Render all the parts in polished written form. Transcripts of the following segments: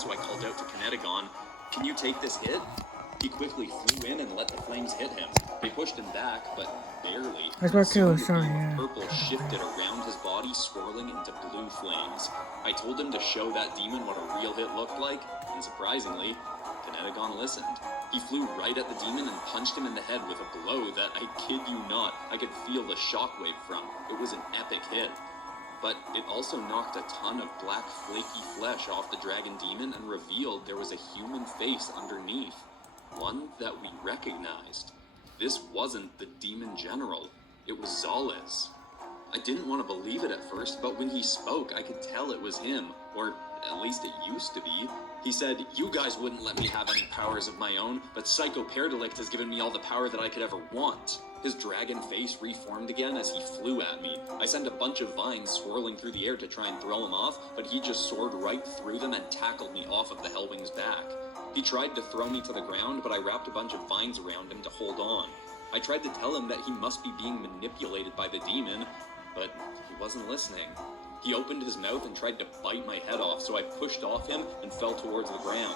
so I called out to Kineticon, "Can you take this hit?" He quickly flew in and let the flames hit him. They pushed him back, but barely. That's what too, sorry, The yeah. purple shifted around his body, swirling into blue flames. I told him to show that demon what a real hit looked like, and surprisingly, Kineticon listened. He flew right at the demon and punched him in the head with a blow that, I kid you not, I could feel the shockwave from. It was an epic hit. But it also knocked a ton of black flaky flesh off the dragon demon and revealed there was a human face underneath. One that we recognized. This wasn't the demon general. It was Zales. I didn't want to believe it at first, but when he spoke, I could tell it was him. Or at least it used to be. He said, "You guys wouldn't let me have any powers of my own, but Psycho Paradelict has given me all the power that I could ever want." His dragon face reformed again as he flew at me. I sent a bunch of vines swirling through the air to try and throw him off, but he just soared right through them and tackled me off of the Hellwing's back. He tried to throw me to the ground, but I wrapped a bunch of vines around him to hold on. I tried to tell him that he must be being manipulated by the demon, but he wasn't listening. He opened his mouth and tried to bite my head off, so I pushed off him and fell towards the ground.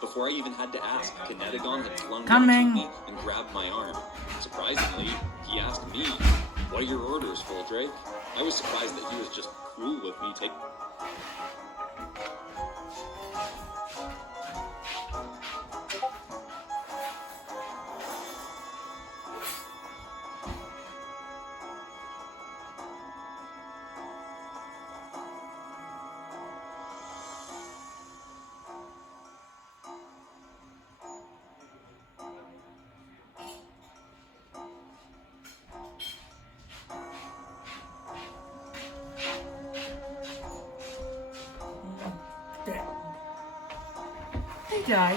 Before I even had to ask, Kineticon had flown down to me and grabbed my arm. Surprisingly, he asked me, "What are your orders, Foldrake?" I was surprised that he was just cool with me taking... He died.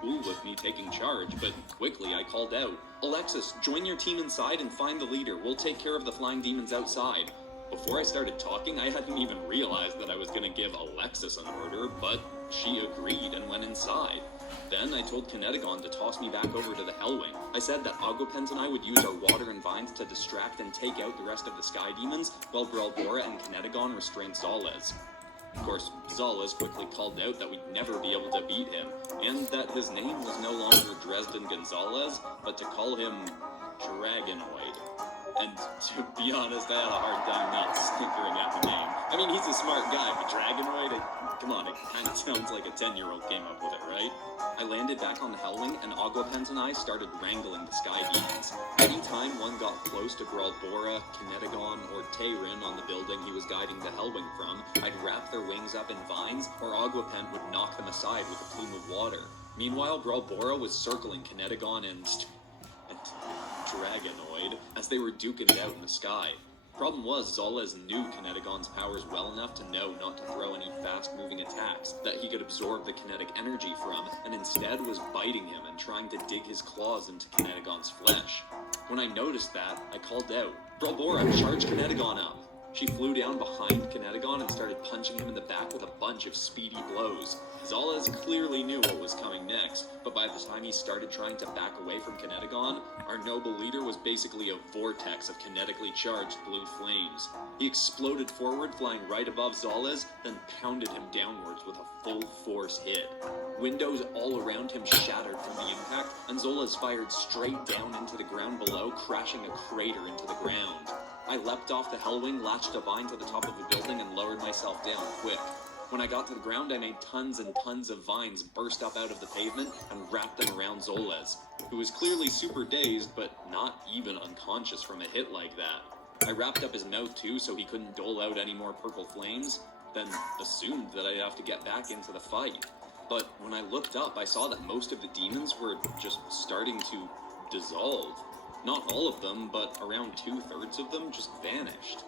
Cool with me taking charge, but quickly I called out, "Alexis, join your team inside and find the leader. We'll take care of the flying demons outside." Before I started talking, I hadn't even realized that I was going to give Alexis an order, but she agreed and went inside. Then I told Kineticon to toss me back over to the Hellwing. I said that Agopent and I would use our water and vines to distract and take out the rest of the sky demons, while Brelbora and Kineticon restrained Zales. Of course, Zales quickly called out that we'd never be able to beat him, and that his name was no longer Dresden Gonzalez, but to call him Dragonoid. And to be honest, I had a hard time not snickering at the name. I mean, he's a smart guy, but Dragonoid, come on, it kind of sounds like a 10-year-old came up with it, right? I landed back on the Hellwing, and Agopent and I started wrangling the sky demons. Anytime one got close to Brelbora, Kineticon, or Teyrin on the building he was guiding the Hellwing from, I'd wrap their wings up in vines, or Agopent would knock them aside with a plume of water. Meanwhile, Brelbora was circling Kineticon and Dragonoid as they were duking it out in the sky. Problem was, Zales knew Kineticon's powers well enough to know not to throw any fast-moving attacks that he could absorb the kinetic energy from, and instead was biting him and trying to dig his claws into Kineticon's flesh. When I noticed that, I called out, "Brelbora, charge Kineticon up!" She flew down behind Kineticon and started punching him in the back with a bunch of speedy blows. Zalez clearly knew what was coming next, but by the time he started trying to back away from Kineticon, our noble leader was basically a vortex of kinetically charged blue flames. He exploded forward, flying right above Zalez, then pounded him downwards with a full force hit. Windows all around him shattered from the impact, and Zalez fired straight down into the ground below, crashing a crater into the ground. I leapt off the Hellwing, latched a vine to the top of the building, and lowered myself down quick. When I got to the ground, I made tons and tons of vines burst up out of the pavement and wrapped them around Zolez, who was clearly super dazed, but not even unconscious from a hit like that. I wrapped up his mouth too so he couldn't dole out any more purple flames, then assumed that I'd have to get back into the fight. But when I looked up, I saw that most of the demons were just starting to dissolve. Not all of them, but around 2/3 of them just vanished.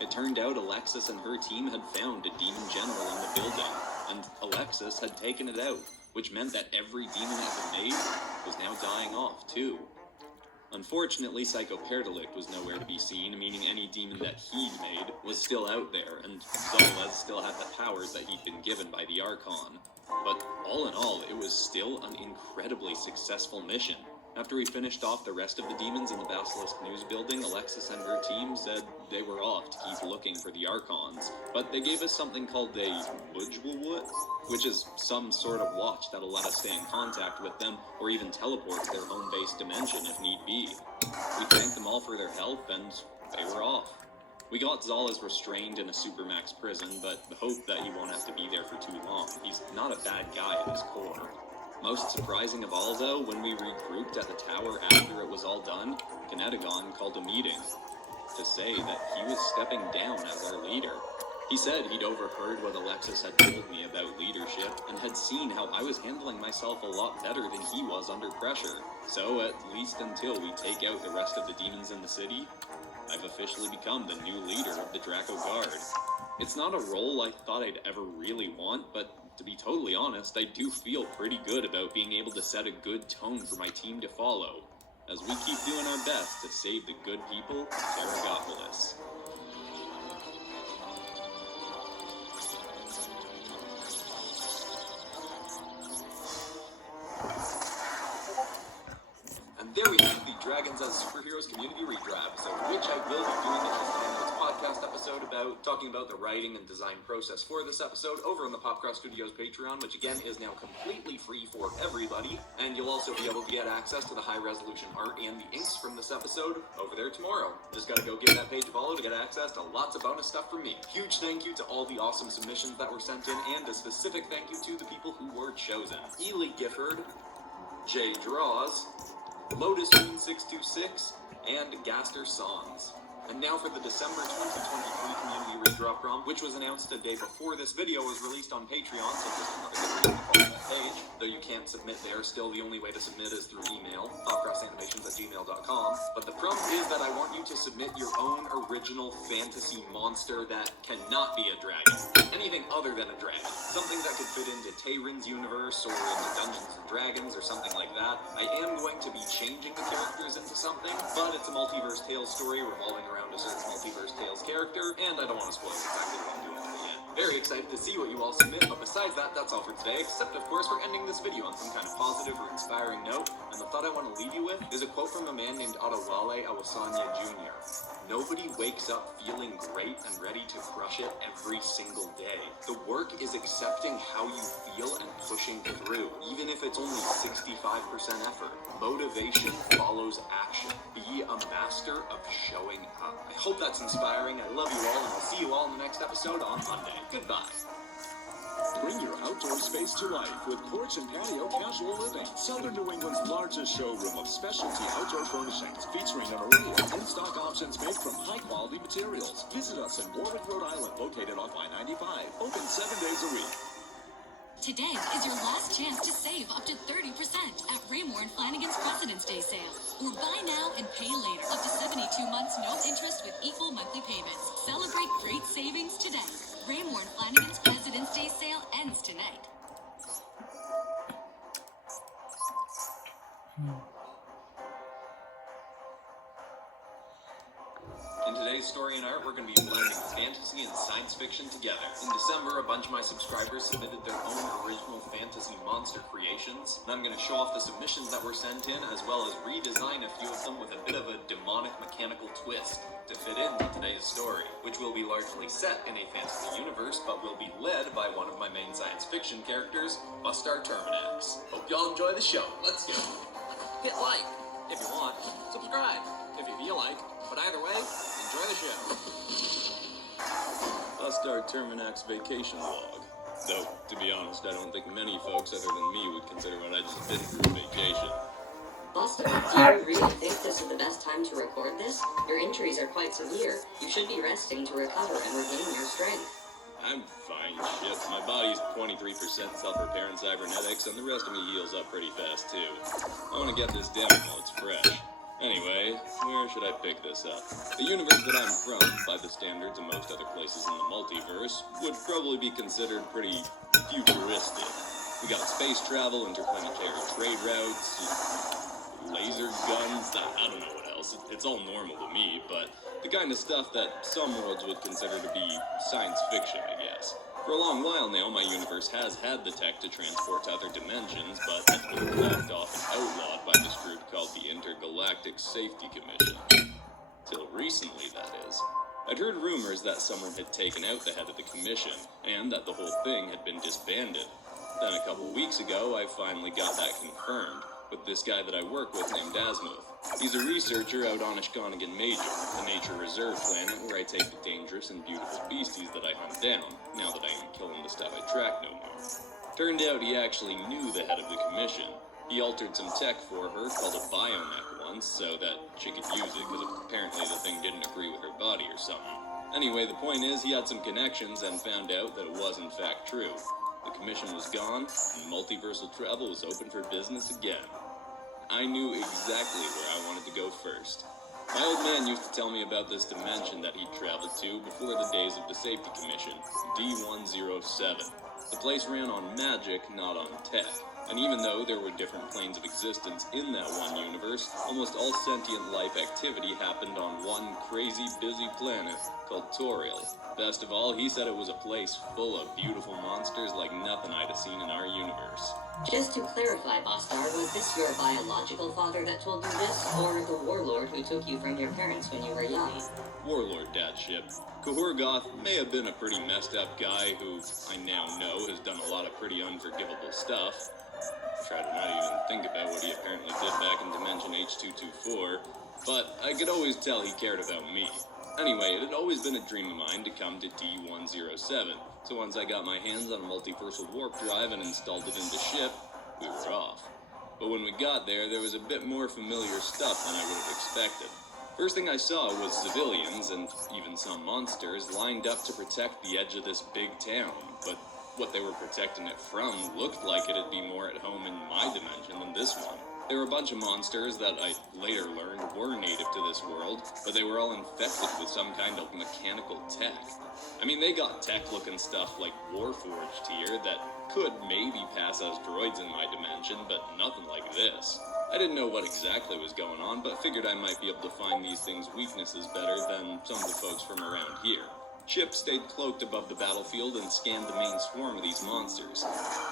It turned out Alexis and her team had found a demon general in the building, and Alexis had taken it out, which meant that every demon ever made was now dying off too. Unfortunately, Psycho Perdelict was nowhere to be seen, meaning any demon that he'd made was still out there, and Zalez still had the powers that he'd been given by the Archon. But all in all, it was still an incredibly successful mission. After we finished off the rest of the demons in the Basilisk News building, Alexis and her team said they were off to keep looking for the Archons, but they gave us something called a Mujwawut, which is some sort of watch that'll let us stay in contact with them, or even teleport to their home-based dimension if need be. We thanked them all for their help, and they were off. We got Zalez restrained in a Supermax prison, but hope that he won't have to be there for too long. He's not a bad guy at his core. Most surprising of all, though, when we regrouped at the tower after it was all done, Kineticon called a meeting to say that he was stepping down as our leader. He said he'd overheard what Alexis had told me about leadership and had seen how I was handling myself a lot better than he was under pressure. So, at least until we take out the rest of the demons in the city, I've officially become the new leader of the Draco Guard. It's not a role I thought I'd ever really want, but to be totally honest, I do feel pretty good about being able to set a good tone for my team to follow, as we keep doing our best to save the good people of Terragopolis. And there we have the Dragons as Superheroes community redraft episode, which I will be doing in this podcast episode about talking about the writing and design process for this episode over on the Popcross Studios Patreon, which again is now completely free for everybody, and you'll also be able to get access to the high-resolution art and the inks from this episode over there tomorrow. Just gotta go give that page a follow to get access to lots of bonus stuff from me. Huge thank you to all the awesome submissions that were sent in, and a specific thank you to the people who were chosen. Ely Gifford, Jay Draws, Lotus Moon 626, and Gaster Songs. And now for the December 2023 Community Redraw Prompt, which was announced a day before this video was released on Patreon, so just another good reason to follow that page. Though you can't submit there, still the only way to submit is through email, popcrossanimations@gmail.com. But the prompt is that I want you to submit your own original fantasy monster that cannot be a dragon. Anything other than a dragon. Something that could fit into Tayrin's universe, or into Dungeons & Dragons, or something like that. I am going to be changing the characters into something, but it's a Multiverse Tales story revolving around a certain Multiverse Tales character, and I don't want to spoil exactly what I'm doing with it yet. Very excited to see what you all submit, but besides that, that's all for today, except of course for ending this video on some kind of positive or inspiring note, and the thought I want to leave you with is a quote from a man named Adewale Awosanya Jr. Nobody wakes up feeling great and ready to crush it every single day. The work is accepting how you feel and pushing through, even if it's only 65% effort. Motivation follows action. Be a master of showing up. I hope that's inspiring. I love you all, and I'll see you all in the next episode on Monday. Goodbye. Bring your outdoor space to life with Porch and Patio Casual Living, Southern New England's largest showroom of specialty outdoor furnishings, featuring an array of in-stock options made from high-quality materials. Visit us in Warwick, Rhode Island, located off I-95, open 7 days a week. Today is your last chance to save up to 30% at Raymore and Flanagan's President's Day sale. Or buy now and pay later. Up to 72 months, no interest with equal monthly payments. Celebrate great savings today. Raymore and Flanagan's President's Day sale ends tonight. In today's today's story and art, we're going to be blending fantasy and science fiction together. In December, a bunch of my subscribers submitted their own original fantasy monster creations, and I'm going to show off the submissions that were sent in, as well as redesign a few of them with a bit of a demonic mechanical twist to fit in with today's story, which will be largely set in a fantasy universe, but will be led by one of my main science fiction characters, Bustar Terminax. Hope y'all enjoy the show. Let's go. Hit like if you want, subscribe if you feel like, but either way, enjoy the show. Bustar Terminax vacation log. Though, to be honest, I don't think many folks other than me would consider what I just did through a vacation. Buster, do you really think this is the best time to record this? Your injuries are quite severe. You should be resting to recover and regain your strength. I'm fine, shit. My body's 23% self-repair and cybernetics, and the rest of me heals up pretty fast, too. I want to get this down while it's fresh. Anyway, where should I pick this up? The universe that I'm from, by the standards of most other places in the multiverse, would probably be considered pretty futuristic. We got space travel, interplanetary trade routes, laser guns, I don't know what else. It's all normal to me, but the kind of stuff that some worlds would consider to be science fiction, I guess. For a long while now, my universe has had the tech to transport to other dimensions, but that's been blocked off and outlawed by this group called the Intergalactic Safety Commission. Till recently, that is. I'd heard rumors that someone had taken out the head of the commission, and that the whole thing had been disbanded. Then a couple weeks ago, I finally got that confirmed, with this guy that I work with named Asmuth. He's a researcher out on Ashkonigan Major, the nature reserve planet where I take the dangerous and beautiful beasties that I hunt down, now that I ain't killing the stuff I track no more. Turned out he actually knew the head of the commission. He altered some tech for her called a biomech once, so that she could use it, because apparently the thing didn't agree with her body or something. Anyway, the point is, he had some connections and found out that it was in fact true. The commission was gone, and multiversal travel was open for business again. I knew exactly where I wanted to go first. My old man used to tell me about this dimension that he'd traveled to before the days of the Safety Commission, D107. The place ran on magic, not on tech. And even though there were different planes of existence in that one universe, almost all sentient life activity happened on one crazy, busy planet called Toriel. Best of all, he said it was a place full of beautiful monsters like nothing I'd have seen in our universe. Just to clarify, Bustar, was this your biological father that told you this, or the warlord who took you from your parents when you were young? Warlord dadship. Kahorgoth may have been a pretty messed up guy who, I now know, has done a lot of pretty unforgivable stuff. Try to not even think about what he apparently did back in Dimension H224, but I could always tell he cared about me. Anyway, it had always been a dream of mine to come to D107, so once I got my hands on a multiversal warp drive and installed it into ship, we were off. But when we got there, there was a bit more familiar stuff than I would have expected. First thing I saw was civilians, and even some monsters, lined up to protect the edge of this big town, but what they were protecting it from looked like it'd be more at home in my dimension than this one. There were a bunch of monsters that I later learned were native to this world, but they were all infected with some kind of mechanical tech. I mean, they got tech-looking stuff like Warforged here that could maybe pass as droids in my dimension, but nothing like this. I didn't know what exactly was going on, but figured I might be able to find these things' weaknesses better than some of the folks from around here. Chip stayed cloaked above the battlefield and scanned the main swarm of these monsters.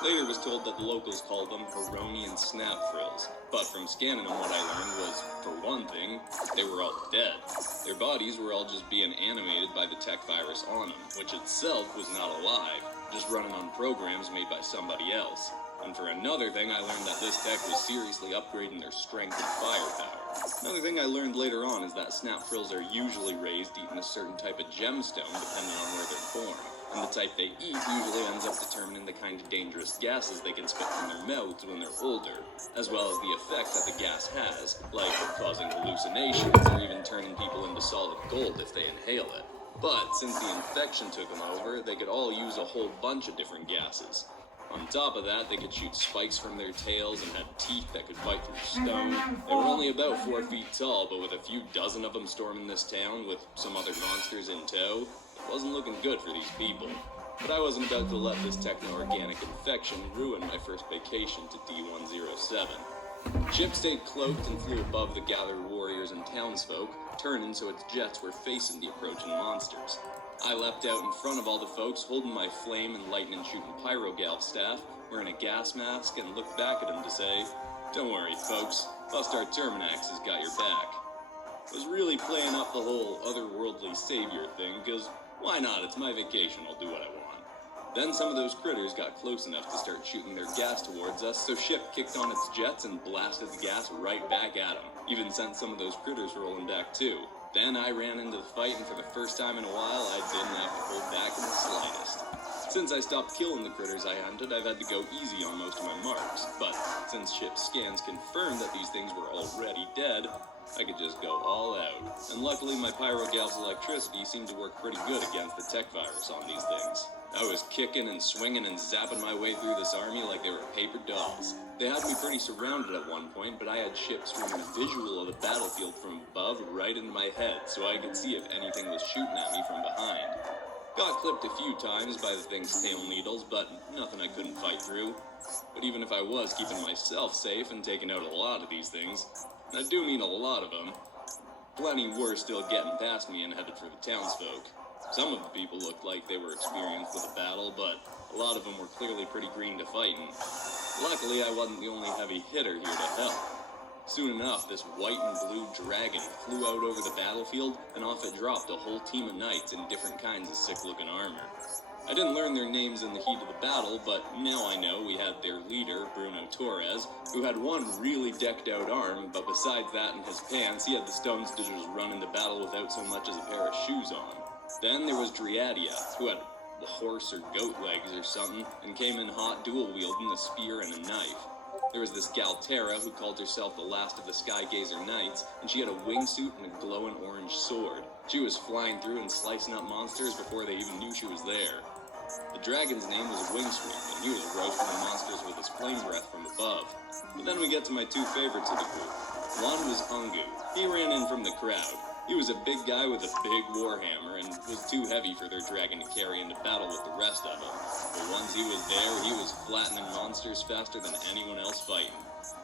Later was told that the locals called them Heronian snap frills, but from scanning them what I learned was, for one thing, they were all dead. Their bodies were all just being animated by the tech virus on them, which itself was not alive, just running on programs made by somebody else. And for another thing, I learned that this tech was seriously upgrading their strength and firepower. Another thing I learned later on is that snap frills are usually raised eating a certain type of gemstone depending on where they're born. And the type they eat usually ends up determining the kind of dangerous gases they can spit from their mouths when they're older, as well as the effect that the gas has, like causing hallucinations or even turning people into solid gold if they inhale it. But since the infection took them over, they could all use a whole bunch of different gases. On top of that, they could shoot spikes from their tails and had teeth that could bite through stone. They were only about 4 feet tall, but with a few dozen of them storming this town with some other monsters in tow, it wasn't looking good for these people. But I wasn't about to let this techno-organic infection ruin my first vacation to D107. Chip stayed cloaked and flew above the gathered warriors and townsfolk, turning so its jets were facing the approaching monsters. I leapt out in front of all the folks, holding my flame and lightning-shooting pyrogalv staff, wearing a gas mask, and looked back at them to say, "Don't worry, folks, Bustar Terminax has got your back." I was really playing up the whole otherworldly savior thing, because why not? It's my vacation, I'll do what I want. Then some of those critters got close enough to start shooting their gas towards us, so Ship kicked on its jets and blasted the gas right back at them. Even sent some of those critters rolling back too. Then I ran into the fight, and for the first time in a while, I didn't have to hold back in the slightest. Since I stopped killing the critters I hunted, I've had to go easy on most of my marks, but since Ship's scans confirmed that these things were already dead, I could just go all out. And luckily my pyrogalv's electricity seemed to work pretty good against the tech virus on these things. I was kicking and swinging and zapping my way through this army like they were paper dolls. They had me pretty surrounded at one point, but I had Ship streaming a visual of the battlefield from above right into my head, so I could see if anything was shooting at me from behind. Got clipped a few times by the thing's tail needles, but nothing I couldn't fight through. But even if I was keeping myself safe and taking out a lot of these things, and I do mean a lot of them, plenty were still getting past me and headed for the townsfolk. Some of the people looked like they were experienced with a battle, but a lot of them were clearly pretty green to fighting. Luckily, I wasn't the only heavy hitter here to help. Soon enough, this white and blue dragon flew out over the battlefield, and off it dropped a whole team of knights in different kinds of sick-looking armor. I didn't learn their names in the heat of the battle, but now I know we had their leader, Bruno Torres, who had one really decked-out arm, but besides that and his pants, he had the stones to just run into battle without so much as a pair of shoes on. Then there was Driadia, who had a horse or goat legs or something, and came in hot dual-wielding a spear and a knife. There was this Galterra who called herself the last of the Skygazer Knights, and she had a wingsuit and a glowing orange sword. She was flying through and slicing up monsters before they even knew she was there. The dragon's name was Wingsweep, and he was roasting the monsters with his flame breath from above. But then we get to my two favorites of the group. One was Ungu. He ran in from the crowd. He was a big guy with a big warhammer and was too heavy for their dragon to carry into battle with the rest of them. But once he was there, he was flattening monsters faster than anyone else fighting.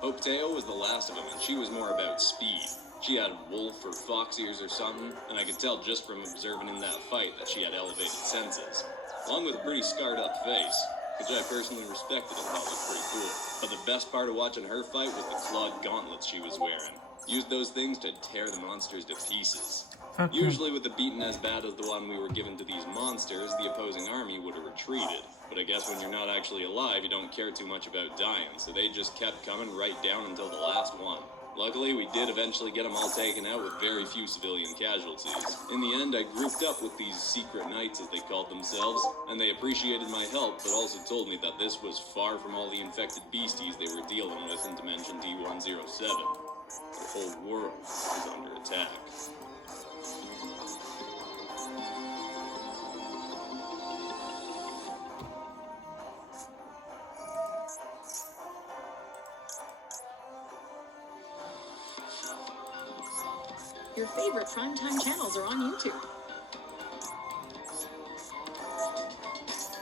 Hopteo was the last of them, and she was more about speed. She had wolf or fox ears or something, and I could tell just from observing in that fight that she had elevated senses. Along with a pretty scarred up face, which I personally respected and thought was pretty cool. But the best part of watching her fight was the clawed gauntlets she was wearing. Used those things to tear the monsters to pieces. Usually with the beating as bad as the one we were given to these monsters, the opposing army would have retreated. But I guess when you're not actually alive, you don't care too much about dying, so they just kept coming right down until the last one. Luckily, we did eventually get them all taken out with very few civilian casualties. In the end, I grouped up with these secret knights, as they called themselves, and they appreciated my help, but also told me that this was far from all the infected beasties they were dealing with in Dimension D107. The whole world is under attack. Your favorite primetime channels are on YouTube.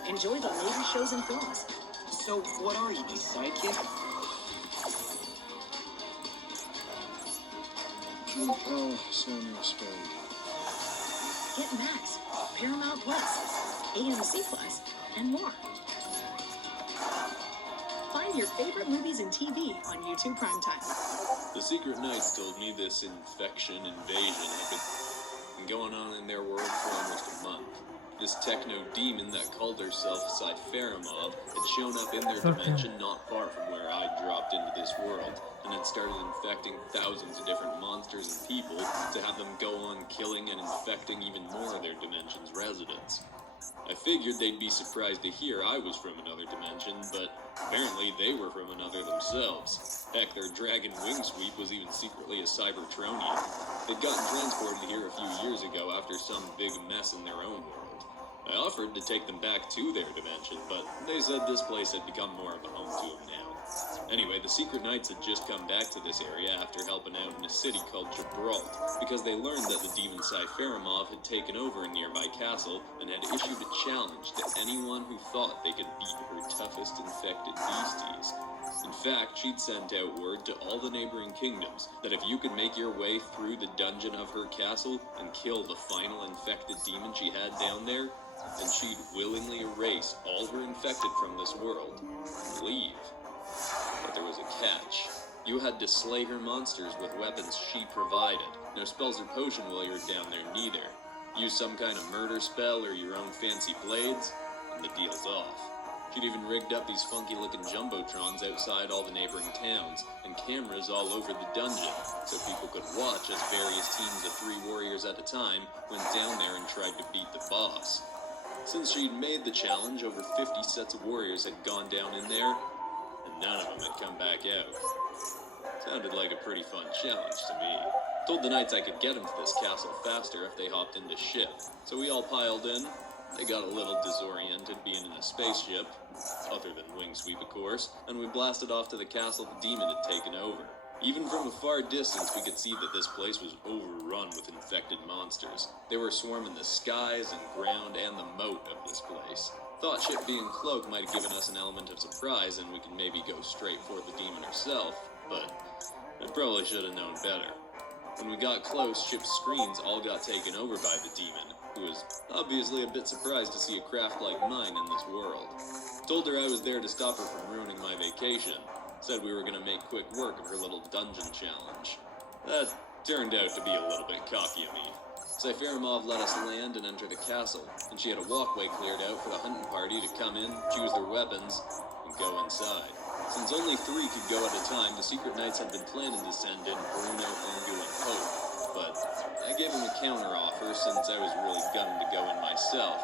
Enjoy the latest shows and films. So, what are you, my sidekick? Jean-Paul Samuel Spade. Get Max, Paramount Plus, AMC Plus, and more. Find your favorite movies and TV on YouTube Primetime. The Secret Knights told me this invasion had been going on in their world for almost a month. This techno-demon that called herself Cypheramov had shown up in their dimension not far from where I dropped into this world, and had started infecting thousands of different monsters and people to have them go on killing and infecting even more of their dimension's residents. I figured they'd be surprised to hear I was from another dimension, but apparently they were from another themselves. Heck, their dragon Wingsweep was even secretly a Cybertronian. They'd gotten transported here a few years ago after some big mess in their own world. I offered to take them back to their dimension, but they said this place had become more of a home to them now. Anyway, the Secret Knights had just come back to this area after helping out in a city called Gibraltar, because they learned that the demon Cypheramov had taken over a nearby castle and had issued a challenge to anyone who thought they could beat her toughest infected beasties. In fact, she'd sent out word to all the neighboring kingdoms that if you could make your way through the dungeon of her castle and kill the final infected demon she had down there, then she'd willingly erase all her infected from this world and leave. But there was a catch. You had to slay her monsters with weapons she provided. No spells or potion while you were down there neither. Use some kind of murder spell or your own fancy blades, and the deal's off. She'd even rigged up these funky-looking jumbotrons outside all the neighboring towns, and cameras all over the dungeon, so people could watch as various teams of 3 warriors at a time went down there and tried to beat the boss. Since she'd made the challenge, over 50 sets of warriors had gone down in there, and none of them had come back out. Sounded like a pretty fun challenge to me. Told the knights I could get them to this castle faster if they hopped into ship, so we all piled in. They got a little disoriented being in a spaceship, other than wing sweep of course, and we blasted off to the castle the demon had taken over. Even from a far distance we could see that this place was overrun with infected monsters. They were swarming the skies and ground and the moat of this place. Thought ship being cloaked might have given us an element of surprise and we could maybe go straight for the demon herself, but I probably should have known better. When we got close, ship's screens all got taken over by the demon, who was obviously a bit surprised to see a craft like mine in this world. Told her I was there to stop her from ruining my vacation. Said we were going to make quick work of her little dungeon challenge. That turned out to be a little bit cocky of me. Cypheramov let us land and enter the castle, and she had a walkway cleared out for the hunting party to come in, choose their weapons, and go inside. Since only 3 could go at a time, the secret knights had been planning to send in Bruno, Ungu, and Hope, but I gave them a counter-offer since I was really gunning to go in myself,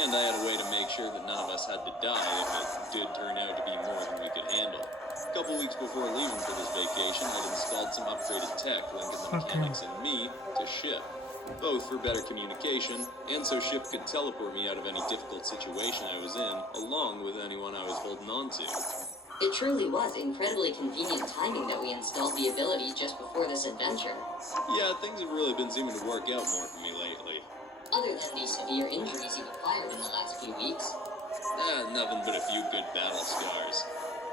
and I had a way to make sure that none of us had to die if it did turn out to be more than we could handle. A couple weeks before leaving for this vacation, I'd installed some upgraded tech linking the mechanics and me to ship, both for better communication and so ship could teleport me out of any difficult situation I was in, along with anyone I was holding on to. It truly was incredibly convenient timing that we installed the ability just before this adventure. Yeah, things have really been seeming to work out more for me lately. Other than the severe injuries you've acquired in the last few weeks. Nothing but a few good battle scars.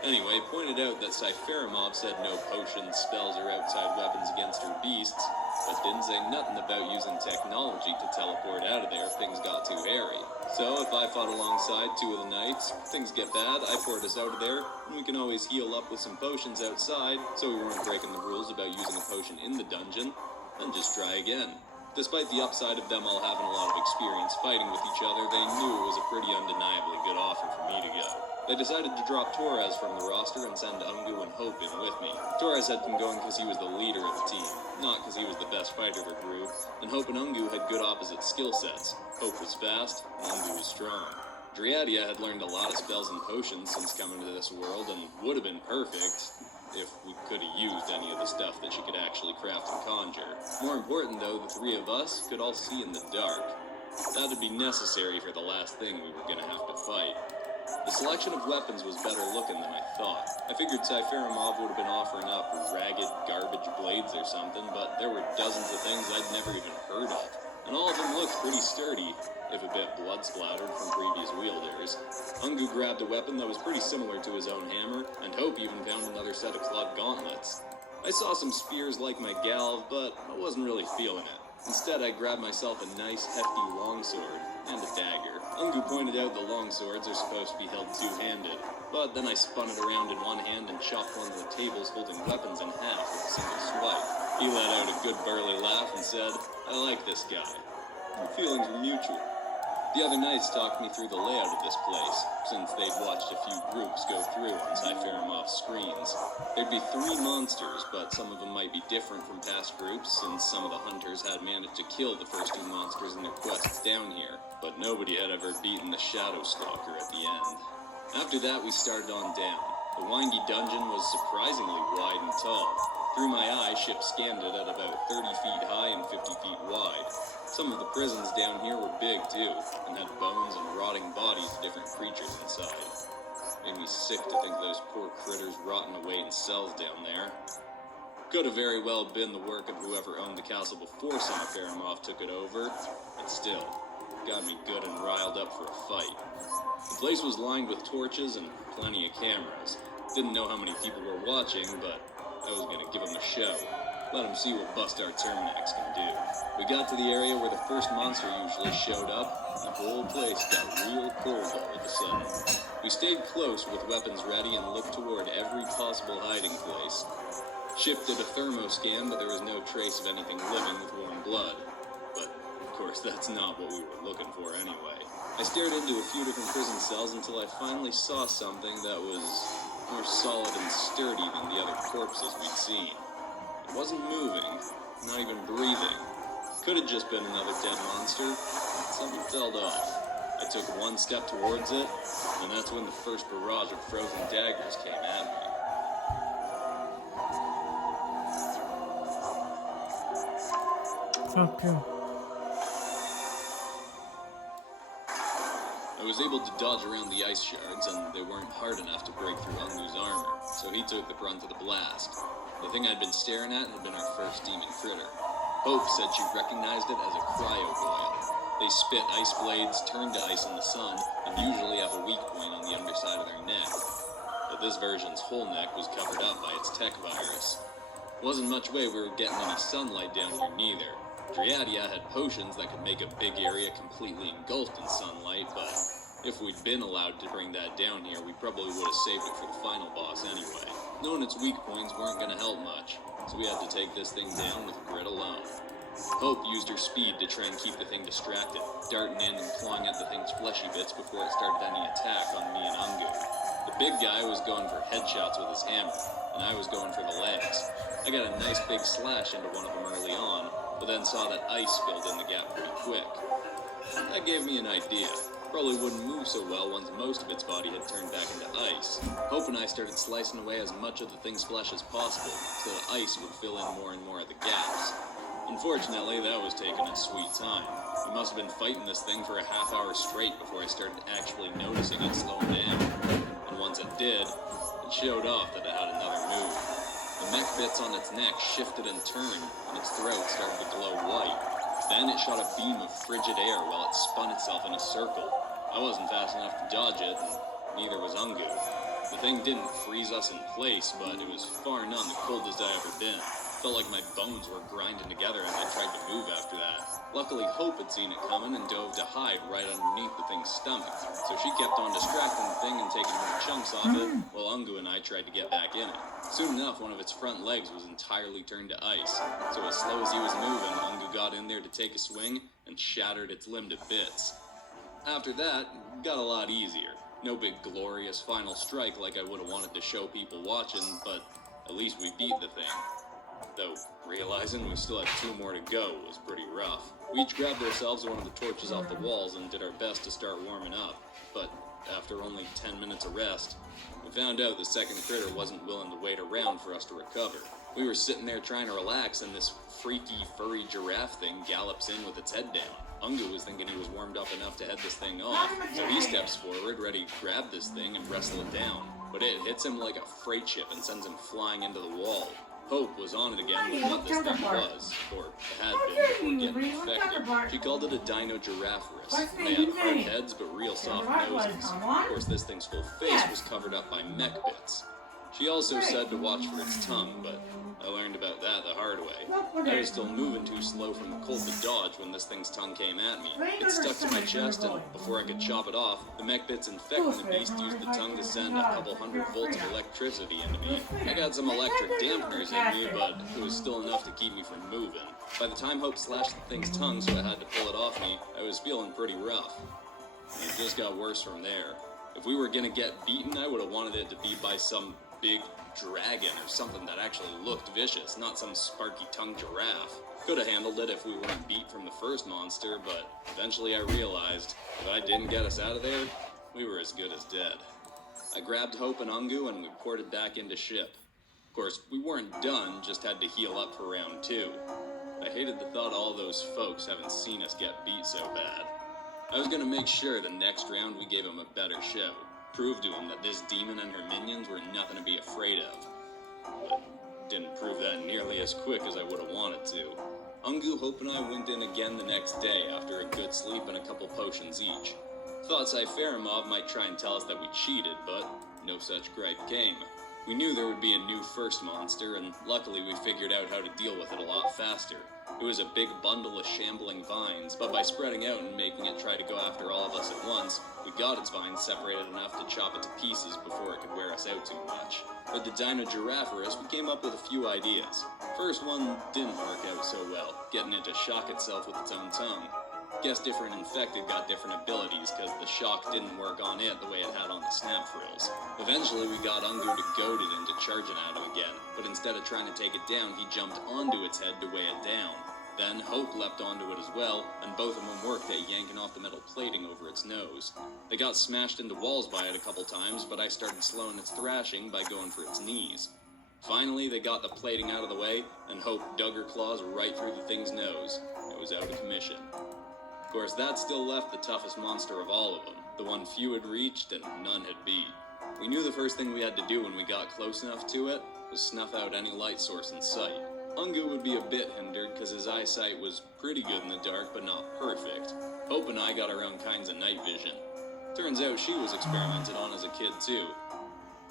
Anyway, pointed out that Cypheramov said no potions, spells, or outside weapons against her beasts, but didn't say nothing about using technology to teleport out of there if things got too hairy. So if I fought alongside 2 of the knights, things get bad, I port us out of there, and we can always heal up with some potions outside, so we weren't breaking the rules about using a potion in the dungeon, and just try again. Despite the upside of them all having a lot of experience fighting with each other, they knew it was a pretty undeniably good offer for me to go. They decided to drop Torres from the roster and send Ungu and Hope in with me. Torres had been going because he was the leader of the team, not because he was the best fighter of the group, and Hope and Ungu had good opposite skill sets. Hope was fast, and Ungu was strong. Driadia had learned a lot of spells and potions since coming to this world, and would have been perfect if we could have used any of the stuff that she could actually craft and conjure. More important though, the 3 of us could all see in the dark. That'd be necessary for the last thing we were gonna have to fight. The selection of weapons was better looking than I thought. I figured Cypheramov would have been offering up ragged garbage blades or something, but there were dozens of things I'd never even heard of. And all of them looked pretty sturdy, if a bit blood-splattered from previous wielders. Ungu grabbed a weapon that was pretty similar to his own hammer, and Hope even found another set of clawed gauntlets. I saw some spears like my galv, but I wasn't really feeling it. Instead, I grabbed myself a nice, hefty longsword and a dagger. Ungu pointed out the longswords are supposed to be held two-handed, but then I spun it around in one hand and chopped one of the tables holding weapons in half with a single swipe. He let out a good burly laugh and said, "I like this guy." The feelings were mutual. The other knights talked me through the layout of this place, since they'd watched a few groups go through on Cypheremov's screens. There'd be 3 monsters, but some of them might be different from past groups, since some of the hunters had managed to kill the first 2 monsters in their quests down here, but nobody had ever beaten the Shadow Stalker at the end. After that, we started on down. The windy dungeon was surprisingly wide and tall. Through my eyes, ship scanned it at about 30 feet high and 50 feet wide. Some of the prisons down here were big too, and had bones and rotting bodies of different creatures inside. Made me sick to think of those poor critters rotting away in cells down there. Could have very well been the work of whoever owned the castle before Cypheramov took it over, but still, got me good and riled up for a fight. The place was lined with torches and plenty of cameras. Didn't know how many people were watching, but I was gonna give them a show. Let them see what Bustar Terminax can do. We got to the area where the first monster usually showed up, and the whole place got real cold all of a sudden. We stayed close with weapons ready and looked toward every possible hiding place. Chip did a thermoscan, but there was no trace of anything living with warm blood. But, of course, that's not what we were looking for anyway. I stared into a few different prison cells until I finally saw something that was more solid and sturdy than the other corpses we'd seen. It wasn't moving, not even breathing. Could have just been another dead monster. Something fell off. I took one step towards it, and that's when the first barrage of frozen daggers came at me. Okay. I was able to dodge around the ice shards, and they weren't hard enough to break through Ungu's armor, so he took the brunt of the blast. The thing I'd been staring at had been our first demon critter. Hope said she recognized it as a cryo-boil. They spit ice blades, turn to ice in the sun, and usually have a weak point on the underside of their neck. But this version's whole neck was covered up by its tech virus. Wasn't much way we were getting any sunlight down here neither. Driadia had potions that could make a big area completely engulfed in sunlight, but if we'd been allowed to bring that down here, we probably would have saved it for the final boss anyway. Knowing its weak points weren't going to help much, so we had to take this thing down with grit alone. Hope used her speed to try and keep the thing distracted, darting in and clawing at the thing's fleshy bits before it started any attack on me and Ungu. The big guy was going for headshots with his hammer, and I was going for the legs. I got a nice big slash into one of them early on, but then saw that ice filled in the gap pretty quick. That gave me an idea. Probably wouldn't move so well once most of its body had turned back into ice. Hope and I started slicing away as much of the thing's flesh as possible, so that ice would fill in more and more of the gaps. Unfortunately, that was taking its sweet time. We must have been fighting this thing for a half hour straight before I started actually noticing it slowing down. And once it did, it showed off that it had another move. The mech bits on its neck shifted and turned, and its throat started to glow white. Then it shot a beam of frigid air while it spun itself in a circle. I wasn't fast enough to dodge it, and neither was Ungu. The thing didn't freeze us in place, but it was far none the coldest I ever been. Felt like my bones were grinding together as I tried to move after that. Luckily, Hope had seen it coming and dove to hide right underneath the thing's stomach, so she kept on distracting the thing and taking more chunks off it, while Ungu and I tried to get back in it. Soon enough, one of its front legs was entirely turned to ice, so as slow as he was moving, Ungu got in there to take a swing and shattered its limb to bits. After that, it got a lot easier. No big glorious final strike like I would have wanted to show people watching, but at least we beat the thing. Though, realizing we still had 2 more to go was pretty rough. We each grabbed ourselves one of the torches off the walls and did our best to start warming up, but after only 10 minutes of rest, we found out the second critter wasn't willing to wait around for us to recover. We were sitting there trying to relax, and this freaky, furry giraffe thing gallops in with its head down. Ungu was thinking he was warmed up enough to head this thing off, so he steps forward, ready to grab this thing and wrestle it down. But it hits him like a freight ship and sends him flying into the wall. Hope was on it again with what this thing was, or had been before getting infected. She called it a dino giraffurus. They had hard heads but real soft noses. Of course, this thing's full face was covered up by mech bits. She also said to watch for its tongue, but I learned about that the hard way. I was still moving too slow from the cold to dodge when this thing's tongue came at me. It stuck to my chest, and before I could chop it off, the mech bits infecting the beast used the tongue to send a couple hundred volts of electricity into me. I got some electric dampeners in me, but it was still enough to keep me from moving. By the time Hope slashed the thing's tongue so I had to pull it off me, I was feeling pretty rough. And it just got worse from there. If we were gonna get beaten, I would have wanted it to be by some big dragon or something that actually looked vicious, not some sparky-tongued giraffe. Could have handled it if we weren't beat from the first monster, but eventually I realized if I didn't get us out of there, we were as good as dead. I grabbed Hope and Ungu and we ported back into ship. Of course, we weren't done, just had to heal up for round 2. I hated the thought of all those folks haven't seen us get beat so bad. I was gonna make sure the next round we gave them a better show. Prove to him that this demon and her minions were nothing to be afraid of. But didn't prove that nearly as quick as I would have wanted to. Ungu, Hope, and I went in again the next day after a good sleep and a couple potions each. Thought Cypheramov might try and tell us that we cheated, but no such gripe came. We knew there would be a new first monster, and luckily we figured out how to deal with it a lot faster. It was a big bundle of shambling vines, but by spreading out and making it try to go after all of us at once, we got its vines separated enough to chop it to pieces before it could wear us out too much. For the Dino Girafferus, we came up with a few ideas. First one didn't work out so well, getting it to shock itself with its own tongue. Guess different infected got different abilities, because the shock didn't work on it the way it had on the snap frills. Eventually we got Ungu to goad it into charging at him again, but instead of trying to take it down, he jumped onto its head to weigh it down. Then Hope leapt onto it as well, and both of them worked at yanking off the metal plating over its nose. They got smashed into walls by it a couple times, but I started slowing its thrashing by going for its knees. Finally, they got the plating out of the way, and Hope dug her claws right through the thing's nose. It was out of commission. Of course, that still left the toughest monster of all of them, the one few had reached and none had beat. We knew the first thing we had to do when we got close enough to it was snuff out any light source in sight. Ungu would be a bit hindered because his eyesight was pretty good in the dark, but not perfect. Hope and I got our own kinds of night vision. Turns out she was experimented on as a kid too.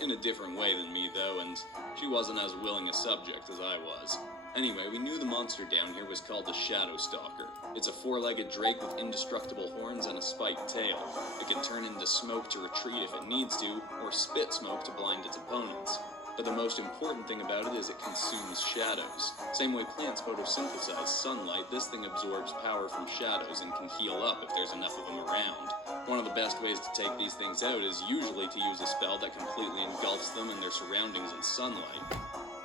In a different way than me though, and she wasn't as willing a subject as I was. Anyway, we knew the monster down here was called the Shadow Stalker. It's a four-legged drake with indestructible horns and a spiked tail. It can turn into smoke to retreat if it needs to, or spit smoke to blind its opponents. But the most important thing about it is it consumes shadows. Same way plants photosynthesize sunlight, this thing absorbs power from shadows and can heal up if there's enough of them around. One of the best ways to take these things out is usually to use a spell that completely engulfs them and their surroundings in sunlight.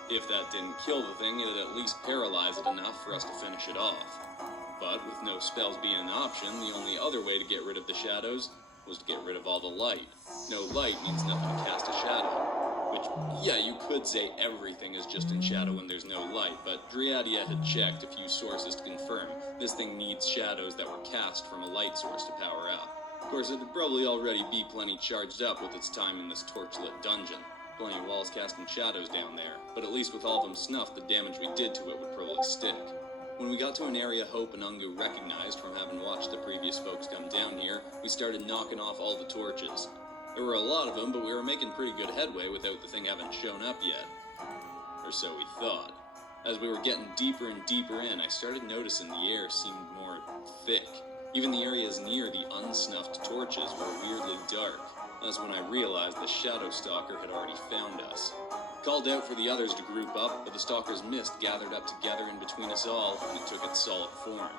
If that didn't kill the thing, it'd at least paralyze it enough for us to finish it off. But with no spells being an option, the only other way to get rid of the shadows was to get rid of all the light. No light means nothing to cast a shadow. Which, yeah, you could say everything is just in shadow when there's no light, but Driadia had checked a few sources to confirm this thing needs shadows that were cast from a light source to power up. Of course, it'd probably already be plenty charged up with its time in this torchlit dungeon. Plenty of walls casting shadows down there, but at least with all of them snuffed, the damage we did to it would probably stick. When we got to an area Hope and Ungu recognized from having watched the previous folks come down here, we started knocking off all the torches. There were a lot of them, but we were making pretty good headway without the thing having shown up yet. Or so we thought. As we were getting deeper and deeper in, I started noticing the air seemed more thick. Even the areas near the unsnuffed torches were weirdly dark. That's when I realized the Shadow Stalker had already found us. Called out for the others to group up, but the Stalker's mist gathered up together in between us all, and it took its solid form.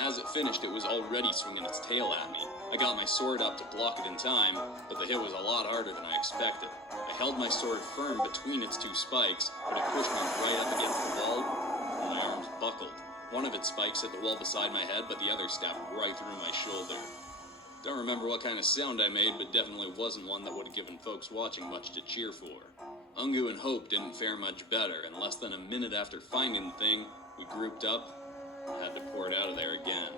As it finished, it was already swinging its tail at me. I got my sword up to block it in time, but the hit was a lot harder than I expected. I held my sword firm between its two spikes, but it pushed me right up against the wall, and my arms buckled. One of its spikes hit the wall beside my head, but the other stabbed right through my shoulder. Don't remember what kind of sound I made, but definitely wasn't one that would have given folks watching much to cheer for. Ungu and Hope didn't fare much better, and less than a minute after finding the thing, we grouped up and had to pour it out of there again.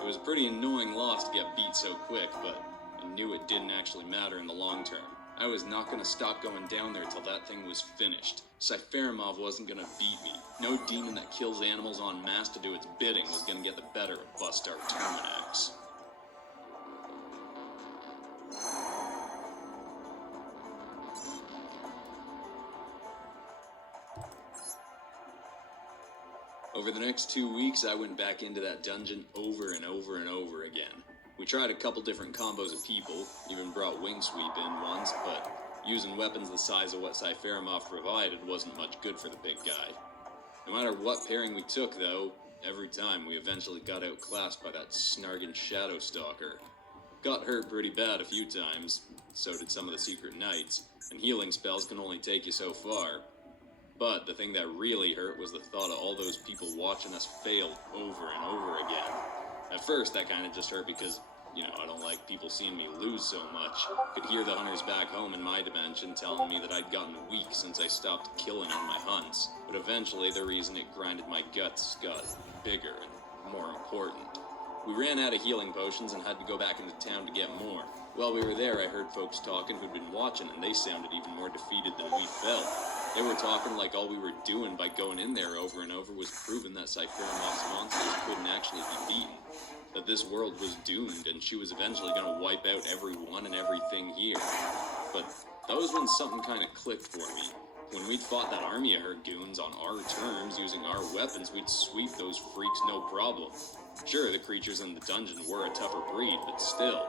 It was a pretty annoying loss to get beat so quick, but I knew it didn't actually matter in the long term. I was not going to stop going down there till that thing was finished. Cypherimov wasn't going to beat me. No demon that kills animals en masse to do its bidding was going to get the better of Bustar Terminax. Over the next 2 weeks, I went back into that dungeon over and over and over again. We tried a couple different combos of people, even brought Wing Sweep in once, but using weapons the size of what Cypherimov provided wasn't much good for the big guy. No matter what pairing we took, though, every time we eventually got outclassed by that snargin' Shadow Stalker. Got hurt pretty bad a few times, so did some of the Secret Knights, and healing spells can only take you so far. But the thing that really hurt was the thought of all those people watching us fail over and over again. At first, that kind of just hurt because, I don't like people seeing me lose so much. Could hear the hunters back home in my dimension telling me that I'd gotten weak since I stopped killing on my hunts. But eventually, the reason it grinded my guts got bigger and more important. We ran out of healing potions and had to go back into town to get more. While we were there, I heard folks talking who'd been watching, and they sounded even more defeated than we felt. They were talking like all we were doing by going in there over and over was proving that Cypherimov's monsters couldn't actually be beaten. That this world was doomed, and she was eventually going to wipe out everyone and everything here. But That was when something kind of clicked for me. When we'd fought that army of her goons on our terms using our weapons, we'd sweep those freaks no problem. Sure, the creatures in the dungeon were a tougher breed, but still.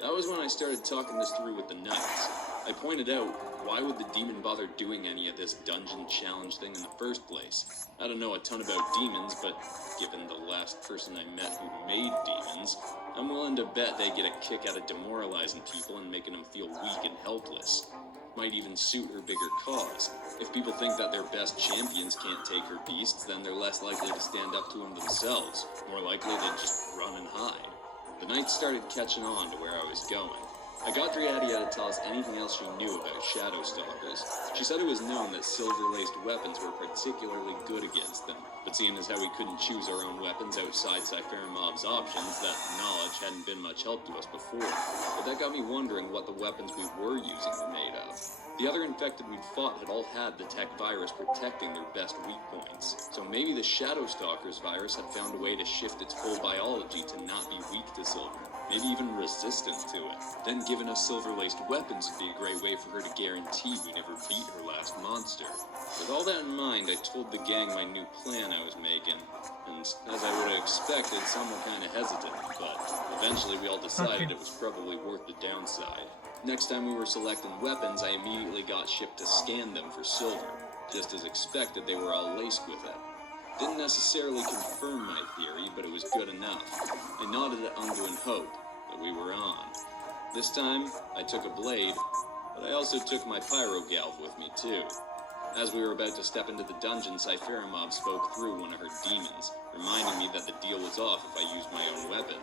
That was when I started talking this through with the knights. I pointed out, why would the demon bother doing any of this dungeon challenge thing in the first place? I don't know a ton about demons, but given the last person I met who made demons, I'm willing to bet they get a kick out of demoralizing people and making them feel weak and helpless. Might even suit her bigger cause. If people think that their best champions can't take her beasts, then they're less likely to stand up to them themselves. More likely to just run and hide. The knights started catching on to where I was going. I got Driadia to tell us anything else she knew about Shadow Stalkers. She said it was known that silver-laced weapons were particularly good against them, but seeing as how we couldn't choose our own weapons outside Cypheramob's options, that knowledge hadn't been much help to us before. But that got me wondering what the weapons we were using were made of. The other infected we'd fought had all had the tech virus protecting their best weak points. So maybe the Shadow Stalkers virus had found a way to shift its whole biology to not be weak to silver. Maybe even resistant to it. Then giving us silver-laced weapons would be a great way for her to guarantee we never beat her last monster. With all that in mind, I told the gang my new plan I was making. And as I would have expected, some were kind of hesitant, but eventually we all decided it was probably worth the downside. Next time we were selecting weapons, I immediately got shipped to scan them for silver. Just as expected, they were all laced with it. Didn't necessarily confirm my theory, but it was good enough. I nodded at Ungu and Hope that we were on. This time, I took a blade, but I also took my pyrogalv with me too. As we were about to step into the dungeon, Cypheramov spoke through one of her demons, reminding me that the deal was off if I used my own weapon.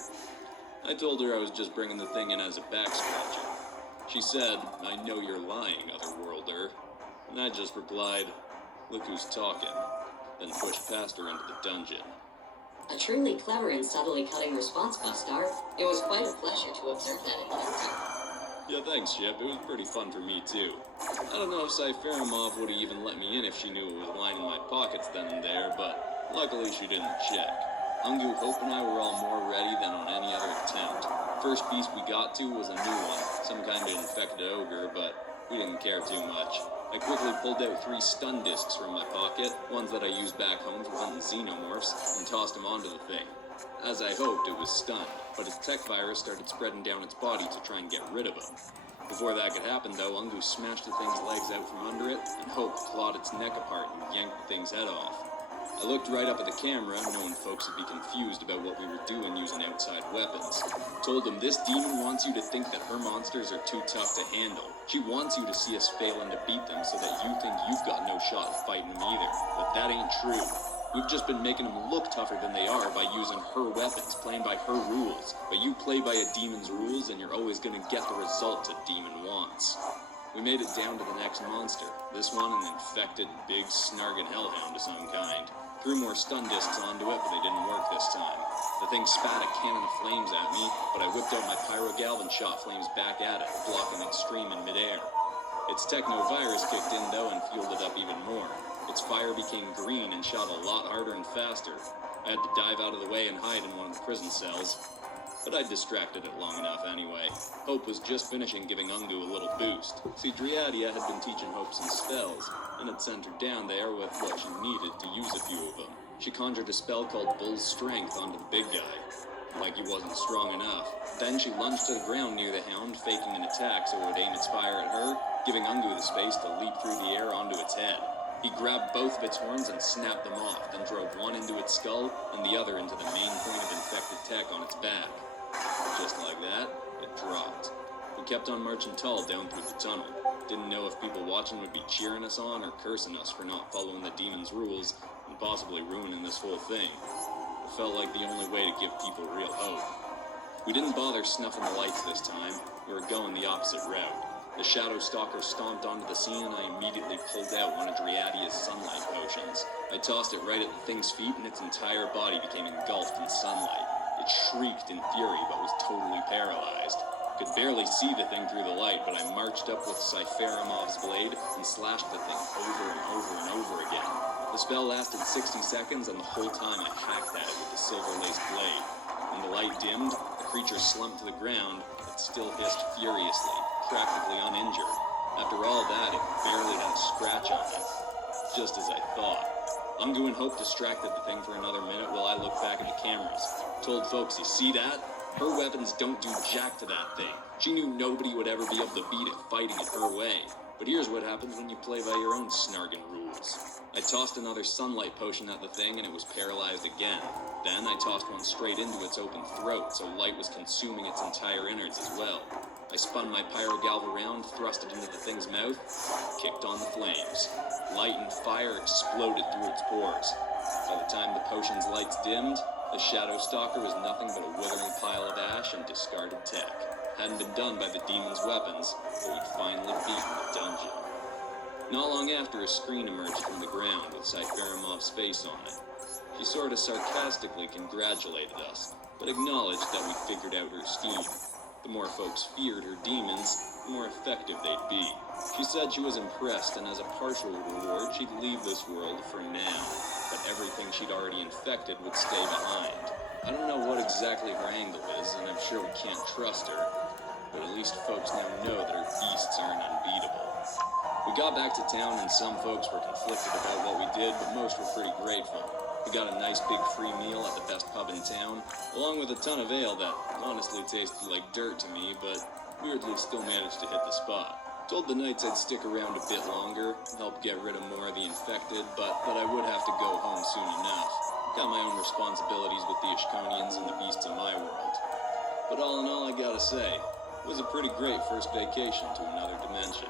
I told her I was just bringing the thing in as a back scratcher. She said, "I know you're lying, Otherworlder," and I just replied, "Look who's talking," then pushed past her into the dungeon. A truly clever and subtly cutting response, Bustar. It was quite a pleasure to observe that in person. Yeah, thanks, Chip. It was pretty fun for me, too. I don't know if Cypheramov would have even let me in if she knew it was lining my pockets then and there, but luckily she didn't check. Ungu, Hope, and I were all more ready than on any other attempt. First beast we got to was a new one, some kind of infected ogre, but we didn't care too much. I quickly pulled out 3 stun discs from my pocket, ones that I used back home for hunting xenomorphs, and tossed them onto the thing. As I hoped, it was stunned, but its tech virus started spreading down its body to try and get rid of him. Before that could happen, though, Ungu smashed the thing's legs out from under it, and Hope clawed its neck apart and yanked the thing's head off. I looked right up at the camera, knowing folks would be confused about what we were doing using outside weapons. Told them this demon wants you to think that her monsters are too tough to handle. She wants you to see us failing to beat them so that you think you've got no shot at fighting them either. But that ain't true. We've just been making them look tougher than they are by using her weapons, playing by her rules. But you play by a demon's rules and you're always gonna get the results a demon wants. We made it down to the next monster. This one an infected, big, snarging hellhound of some kind. Threw more stun discs onto it, but they didn't work this time. The thing spat a cannon of flames at me, but I whipped out my pyrogalv and shot flames back at it, blocking its stream in midair. Its techno-virus kicked in, though, and fueled it up even more. Its fire became green and shot a lot harder and faster. I had to dive out of the way and hide in one of the prison cells. But I distracted it long enough anyway. Hope was just finishing giving Ungu a little boost. See, Driadia had been teaching Hope some spells, and had sent her down there with what she needed to use a few of them. She conjured a spell called Bull's Strength onto the big guy, like he wasn't strong enough. Then she lunged to the ground near the hound, faking an attack so it would aim its fire at her, giving Ungu the space to leap through the air onto its head. He grabbed both of its horns and snapped them off, then drove one into its skull and the other into the main point of infected tech on its back. Just like that, it dropped. We kept on marching tall down through the tunnel. Didn't know if people watching would be cheering us on or cursing us for not following the demon's rules and possibly ruining this whole thing. It felt like the only way to give people real hope. We didn't bother snuffing the lights this time. We were going the opposite route. The Shadow Stalker stomped onto the scene and I immediately pulled out one of Driadia's sunlight potions. I tossed it right at the thing's feet and its entire body became engulfed in sunlight. It shrieked in fury, but was totally paralyzed. Could barely see the thing through the light, but I marched up with Cypheramov's blade and slashed the thing over and over and over again. The spell lasted 60 seconds, and the whole time I hacked at it with the silver-laced blade. When the light dimmed, the creature slumped to the ground, but still hissed furiously, practically uninjured. After all that, it barely had a scratch on it. Just as I thought. Ungu and Hope distracted the thing for another minute while I looked back at the cameras. Told folks, you see that? Her weapons don't do jack to that thing. She knew nobody would ever be able to beat it fighting it her way. But here's what happens when you play by your own snargin' rules. I tossed another sunlight potion at the thing and it was paralyzed again. Then I tossed one straight into its open throat, so light was consuming its entire innards as well. I spun my pyrogalv around, thrust it into the thing's mouth, kicked on the flames. Light and fire exploded through its pores. By the time the potion's lights dimmed, the Shadow Stalker was nothing but a withering pile of ash and discarded tech. Hadn't been done by the demon's weapons, but he'd finally beaten the dungeon. Not long after, a screen emerged from the ground with Cypheremov's face on it. She sort of sarcastically congratulated us, but acknowledged that we figured out her scheme. The more folks feared her demons, the more effective they'd be. She said she was impressed, and as a partial reward, she'd leave this world for now. But everything she'd already infected would stay behind. I don't know what exactly her angle is, and I'm sure we can't trust her. But at least folks now know that her beasts aren't unbeatable. We got back to town, and some folks were conflicted about what we did, but most were pretty grateful. We got a nice big free meal at the best pub in town, along with a ton of ale that honestly tasted like dirt to me, but weirdly still managed to hit the spot. Told the knights I'd stick around a bit longer, help get rid of more of the infected, but I would have to go home soon enough. Got my own responsibilities with the Ishkonians and the beasts of my world. But all in all, I gotta say, it was a pretty great first vacation to another dimension.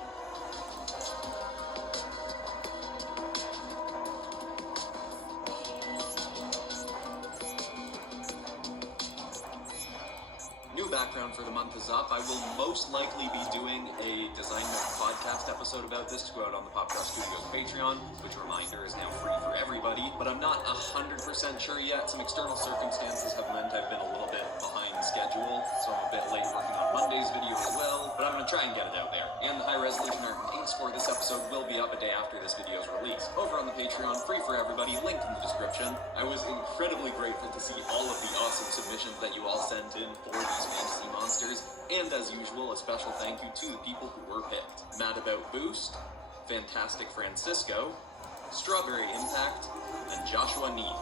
Background for the month is up. I will most likely be doing a Design Note podcast episode about this to go out on the Popcross Studios Patreon, which, reminder, is now free for everybody, but I'm not 100% sure yet. Some external circumstances have meant I've been a little bit behind schedule, so I'm a bit late working on Monday's video as well, but I'm going to try and get it out there. And the high-resolution art and inks for this episode will be up a day after this video's release. Over on the Patreon, free for everybody, linked in the description. I was incredibly grateful to see all of the awesome submissions that you all sent in for these fantasy monsters, and as usual, a special thank you to the people who were picked. Mad About Boost, Fantastic Francisco, Strawberry Impact, and Joshua Need.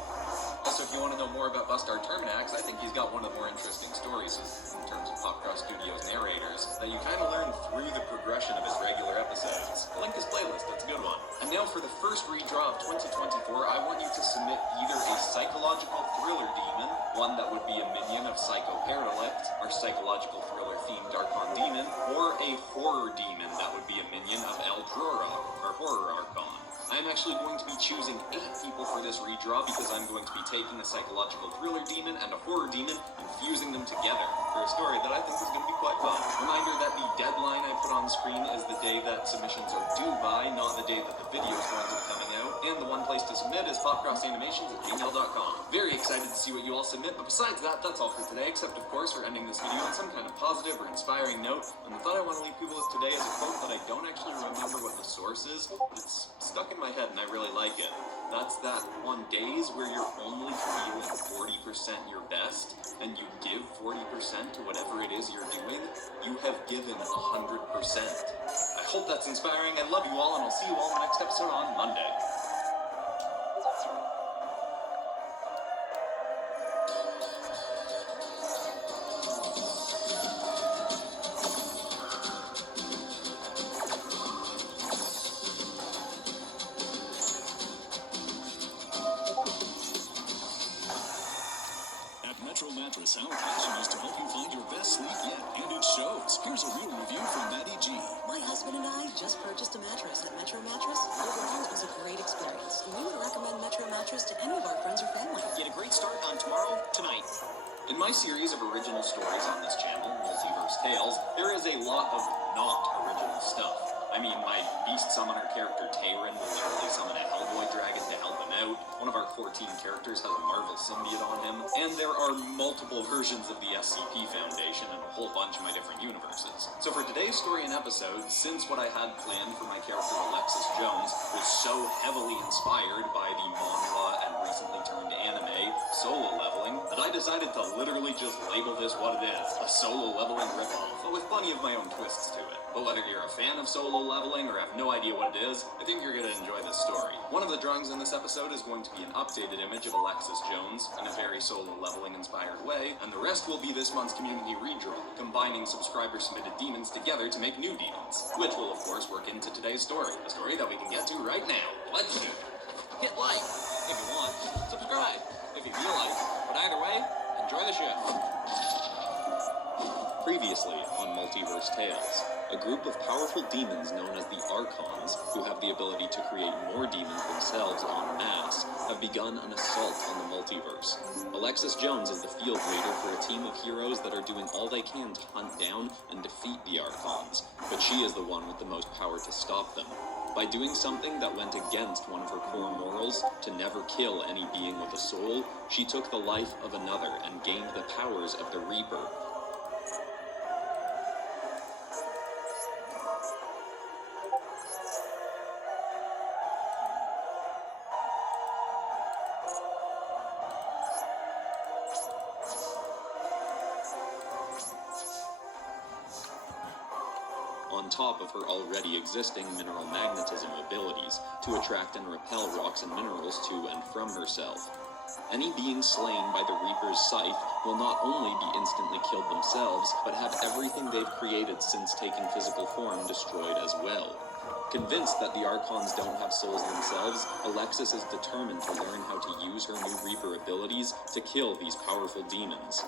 Also, if you want to know more about Bustar Terminax, I think he's got one of the more interesting stories in terms of Popcross Studios narrators that you kind of learn through the progression of his regular episodes. Link his playlist, that's a good one. And now for the first redraw of 2024, I want you to submit either a psychological thriller demon, one that would be a minion of Psycho Paralict, our psychological thriller themed Archon demon, or a horror demon that would be a minion of Eldrora, our horror Archon. I'm actually going to be choosing 8 people for this redraw because I'm going to be taking a psychological thriller demon and a horror demon and fusing them together for a story that I think is going to be quite fun. Reminder that the deadline I put on screen is the day that submissions are due by, not the day that the video is going to be coming out. And the one place to submit is popcrossanimations@gmail.com. Very excited to see what you all submit, but besides that, that's all for today, except of course for ending this video on some kind of positive or inspiring note. And the thought I want to leave people with today is a quote that I don't actually remember what the source is, but it's stuck in my head and I really like it. That's that on days where you're only feeling 40% your best and you give 40% to whatever it is you're doing, you have given 100%. I hope that's inspiring. I love you all, and I'll see you all in the next episode on Monday. Mattress, our passion is to help you find your best sleep yet, and it shows. Here's a real review from Maddie G. My husband and I just purchased a mattress at Metro Mattress. Overall, it was a great experience, and we would recommend Metro Mattress to any of our friends or family. Get a great start on tomorrow, tonight. In my series of original stories on this channel, Multiverse Tales, there is a lot of not original stuff. I mean, my beast summoner character Tayrin will literally summon a Hellboy dragon to help him out. One of our 14 characters has a Marvel symbiote on him. And there are multiple versions of the SCP Foundation and a whole bunch of my different universes. So for today's story and episode, since what I had planned for my character Alexis Jones was so heavily inspired by the manga and recently turned anime Solo Leveling that I decided to literally just label this what it is, a Solo Leveling ripoff, but with plenty of my own twists to it. But whether you're a fan of Solo Leveling or have no idea what it is, I think you're going to enjoy this story. One of the drawings in this episode is going to be an updated image of Alexis Jones in a very Solo Leveling inspired way, and the rest will be this month's community redraw, combining subscriber-submitted demons together to make new demons, which will of course work into today's story, a story that we can get to right now. Let's do it. Hit like if you want. Subscribe if you feel like. But either way, enjoy the show. Previously on Multiverse Tales, a group of powerful demons known as the Archons, who have the ability to create more demons themselves en masse, have begun an assault on the multiverse. Alexis Jones is the field leader for a team of heroes that are doing all they can to hunt down and defeat the Archons, but she is the one with the most power to stop them. By doing something that went against one of her core morals, to never kill any being with a soul, she took the life of another and gained the powers of the Reaper. On top of her already existing mineral magnetism abilities to attract and repel rocks and minerals to and from herself. Any being slain by the Reaper's scythe will not only be instantly killed themselves, but have everything they've created since taking physical form destroyed as well. Convinced that the Archons don't have souls themselves, Alexis is determined to learn how to use her new Reaper abilities to kill these powerful demons.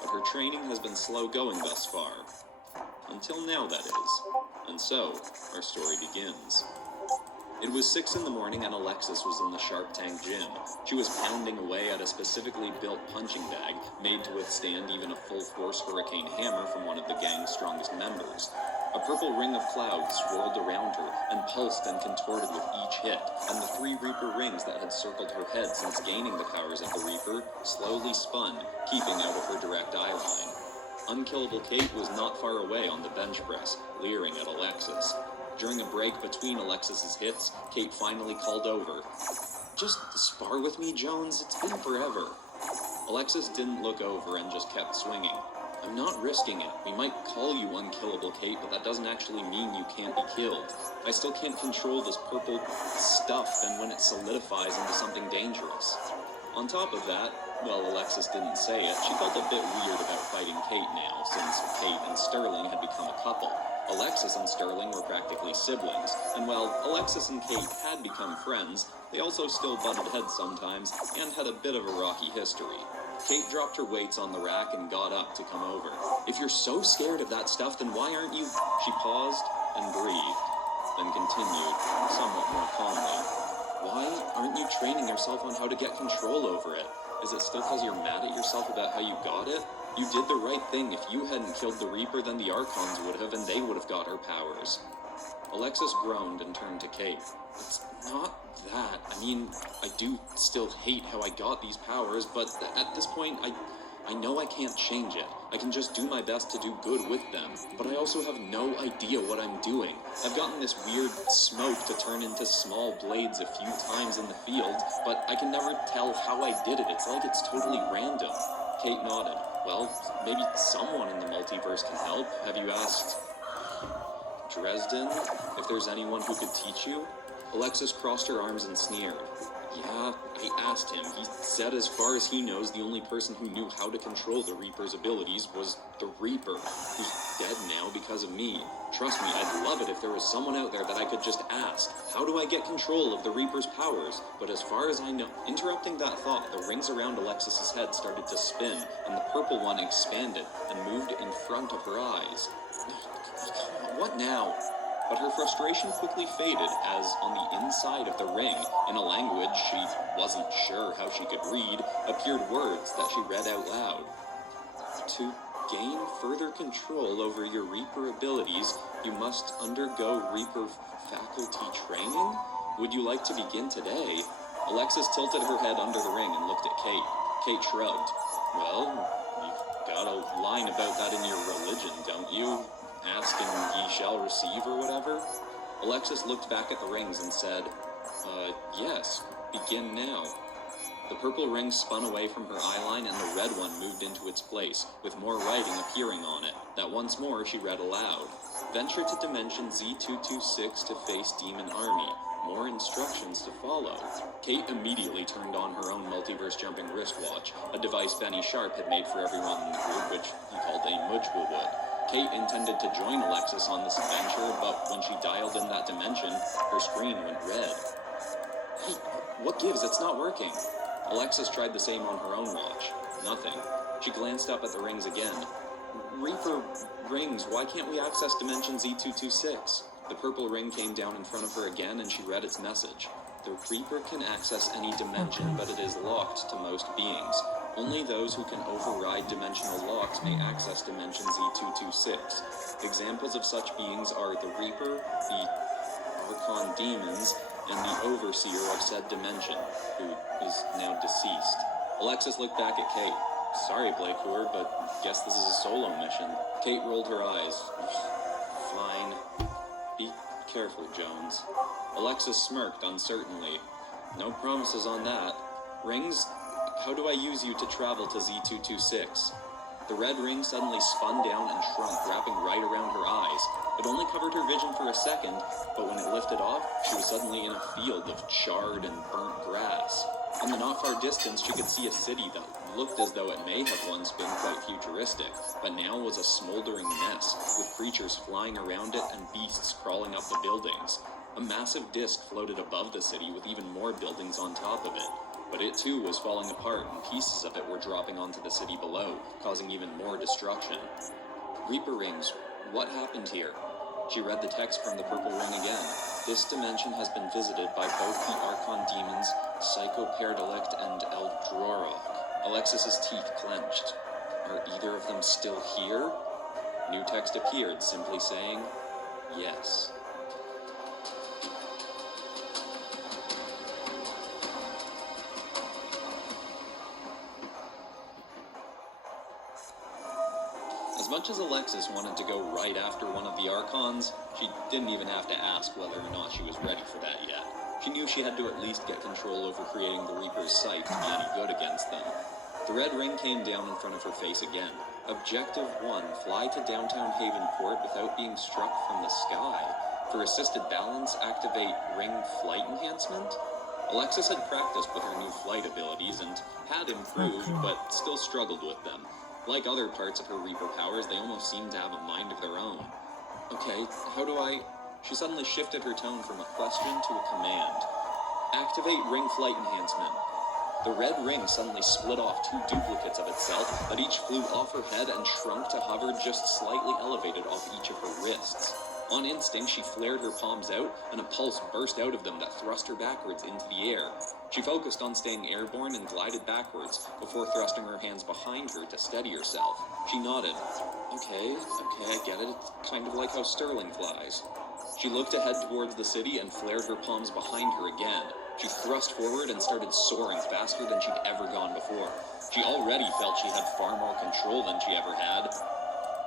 But her training has been slow going thus far. Until now, that is. And so, our story begins. It was 6 in the morning and Alexis was in the Shark Tank gym. She was pounding away at a specifically built punching bag made to withstand even a full-force hurricane hammer from one of the gang's strongest members. A purple ring of clouds swirled around her and pulsed and contorted with each hit, and the 3 Reaper rings that had circled her head since gaining the powers of the Reaper slowly spun, keeping out of her direct eye line. Unkillable Kate was not far away on the bench press, leering at Alexis. During a break between Alexis's hits, Kate finally called over. "Just spar with me, Jones? It's been forever." Alexis didn't look over and just kept swinging. "I'm not risking it. We might call you Unkillable Kate, but that doesn't actually mean you can't be killed. I still can't control this purple stuff, and when it solidifies into something dangerous." On top of that, well, Alexis didn't say it, she felt a bit weird about fighting Kate now, since Kate and Sterling had become a couple. Alexis and Sterling were practically siblings, and while Alexis and Kate had become friends, they also still butted heads sometimes, and had a bit of a rocky history. Kate dropped her weights on the rack and got up to come over. "If you're so scared of that stuff, then why aren't you—" She paused and breathed, then continued, somewhat more calmly. "Why aren't you training yourself on how to get control over it? Is it still because you're mad at yourself about how you got it? You did the right thing. If you hadn't killed the Reaper, then the Archons would have, and they would have got her powers." Alexis groaned and turned to Kate. "It's not that. I mean, I do still hate how I got these powers, but at this point, I know I can't change it. I can just do my best to do good with them, but I also have no idea what I'm doing. I've gotten this weird smoke to turn into small blades a few times in the field, but I can never tell how I did it. It's like it's totally random." Kate nodded. "Well, maybe someone in the multiverse can help. Have you asked Dresden if there's anyone who could teach you?" Alexis crossed her arms and sneered. "Yeah, I asked him. He said as far as he knows, the only person who knew how to control the Reaper's abilities was the Reaper, who's dead now because of me. Trust me, I'd love it if there was someone out there that I could just ask, how do I get control of the Reaper's powers? But as far as I know..." Interrupting that thought, the rings around Alexis's head started to spin, and the purple one expanded and moved in front of her eyes. "What now?" But her frustration quickly faded as, on the inside of the ring, in a language she wasn't sure how she could read, appeared words that she read out loud. "To gain further control over your Reaper abilities, you must undergo Reaper faculty training? Would you like to begin today?" Alexis tilted her head under the ring and looked at Kate. Kate shrugged. "Well, you've got a line about that in your religion, don't you? Ask and ye shall receive, or whatever?" Alexis looked back at the rings and said, yes, begin now. The purple ring spun away from her eyeline and the red one moved into its place, with more writing appearing on it, that once more she read aloud. Venture to Dimension Z226 to face Demon Army. More instructions to follow. Kate immediately turned on her own multiverse jumping wristwatch, a device Benny Sharp had made for everyone in the group, which he called a Mujwawud. Kate intended to join Alexis on this adventure, but when she dialed in that dimension, her screen went red. Hey, what gives? It's not working. Alexis tried the same on her own watch. Nothing. She glanced up at the rings again. Reaper rings, why can't we access Dimension Z226? The purple ring came down in front of her again and she read its message. The Reaper can access any dimension, but it is locked to most beings. Only those who can override dimensional locks may access Dimension Z226. Examples of such beings are the Reaper, the Archon demons, and the Overseer of said dimension, who is now deceased. Alexis looked back at Kate. Sorry, Blakehour, but guess this is a solo mission. Kate rolled her eyes. Fine. Be careful, Jones. Alexis smirked uncertainly. No promises on that. Rings, how do I use you to travel to Z226? The red ring suddenly spun down and shrunk, wrapping right around her eyes. It only covered her vision for a second, but when it lifted off, she was suddenly in a field of charred and burnt grass. In the not far distance, she could see a city that looked as though it may have once been quite futuristic, but now was a smoldering mess, with creatures flying around it and beasts crawling up the buildings. A massive disc floated above the city with even more buildings on top of it, but it too was falling apart and pieces of it were dropping onto the city below, causing even more destruction. Reaper rings, what happened here? She read the text from the purple ring again. This dimension has been visited by both the Archon demons, Psychoparadelict and Eldrorok. Alexis's teeth clenched. Are either of them still here? New text appeared, simply saying, yes. As much as Alexis wanted to go right after one of the Archons, she didn't even have to ask whether or not she was ready for that yet. She knew she had to at least get control over creating the Reaper's sight to be any good against them. The red ring came down in front of her face again. Objective 1, fly to downtown Havenport without being struck from the sky. For assisted balance, activate ring flight enhancement? Alexis had practiced with her new flight abilities and had improved, but still struggled with them. Like other parts of her Reaper powers, they almost seemed to have a mind of their own. Okay, how do I... She suddenly shifted her tone from a question to a command. Activate ring flight enhancement. The red ring suddenly split off two duplicates of itself that each flew off her head and shrunk to hover just slightly elevated off each of her wrists. On instinct, she flared her palms out, and a pulse burst out of them that thrust her backwards into the air. She focused on staying airborne and glided backwards, before thrusting her hands behind her to steady herself. She nodded. Okay, I get it. It's kind of like how Sterling flies. She looked ahead towards the city and flared her palms behind her again. She thrust forward and started soaring faster than she'd ever gone before. She already felt she had far more control than she ever had.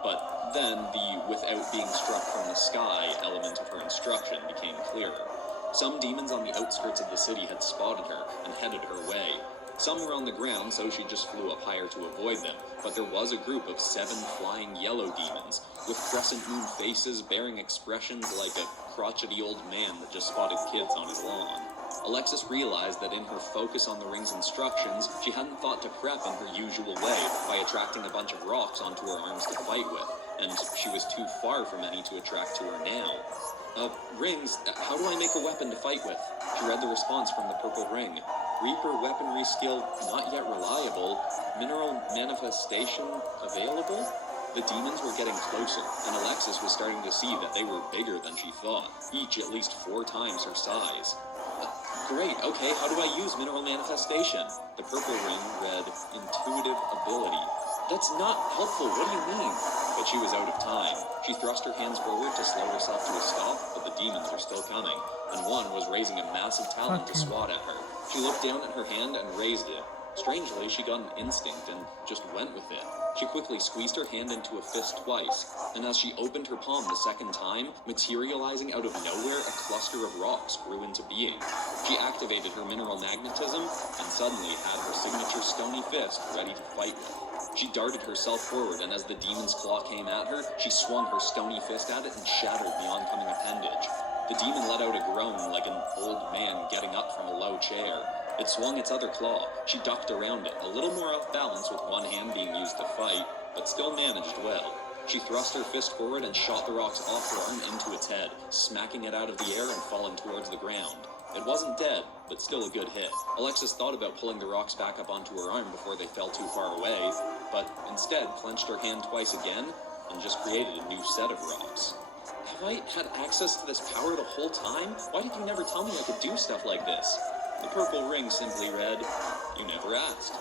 But then the without being struck from the sky element of her instruction became clearer. Some demons on the outskirts of the city had spotted her and headed her way. Some were on the ground, so she just flew up higher to avoid them, but there was a group of 7 flying yellow demons, with crescent moon faces bearing expressions like a crotchety old man that just spotted kids on his lawn. Alexis realized that in her focus on the ring's instructions, she hadn't thought to prep in her usual way by attracting a bunch of rocks onto her arms to fight with, and she was too far from any to attract to her now. Rings, how do I make a weapon to fight with? She read the response from the purple ring. Reaper weaponry skill not yet reliable. Mineral manifestation available? The demons were getting closer, and Alexis was starting to see that they were bigger than she thought, each at least 4 times her size. Great, okay, how do I use mineral manifestation? The purple ring read intuitive ability. That's not helpful, what do you mean? But she was out of time. She thrust her hands forward to slow herself to a stop, but the demons were still coming, and one was raising a massive talon to swat at her. She looked down at her hand and raised it. Strangely, she got an instinct and just went with it. She quickly squeezed her hand into a fist twice, and as she opened her palm the second time, materializing out of nowhere, a cluster of rocks grew into being. She activated her mineral magnetism, and suddenly had her signature stony fist ready to fight with. She darted herself forward, and as the demon's claw came at her, she swung her stony fist at it and shattered the oncoming appendage. The demon let out a groan like an old man getting up from a low chair. It swung its other claw. She ducked around it, a little more off balance with one hand being used to fight, but still managed well. She thrust her fist forward and shot the rocks off her arm into its head, smacking it out of the air and falling towards the ground. It wasn't dead, but still a good hit. Alexis thought about pulling the rocks back up onto her arm before they fell too far away, but instead clenched her hand twice again and just created a new set of rocks. Have I had access to this power the whole time? Why did you never tell me I could do stuff like this? The purple ring simply read, "You never asked."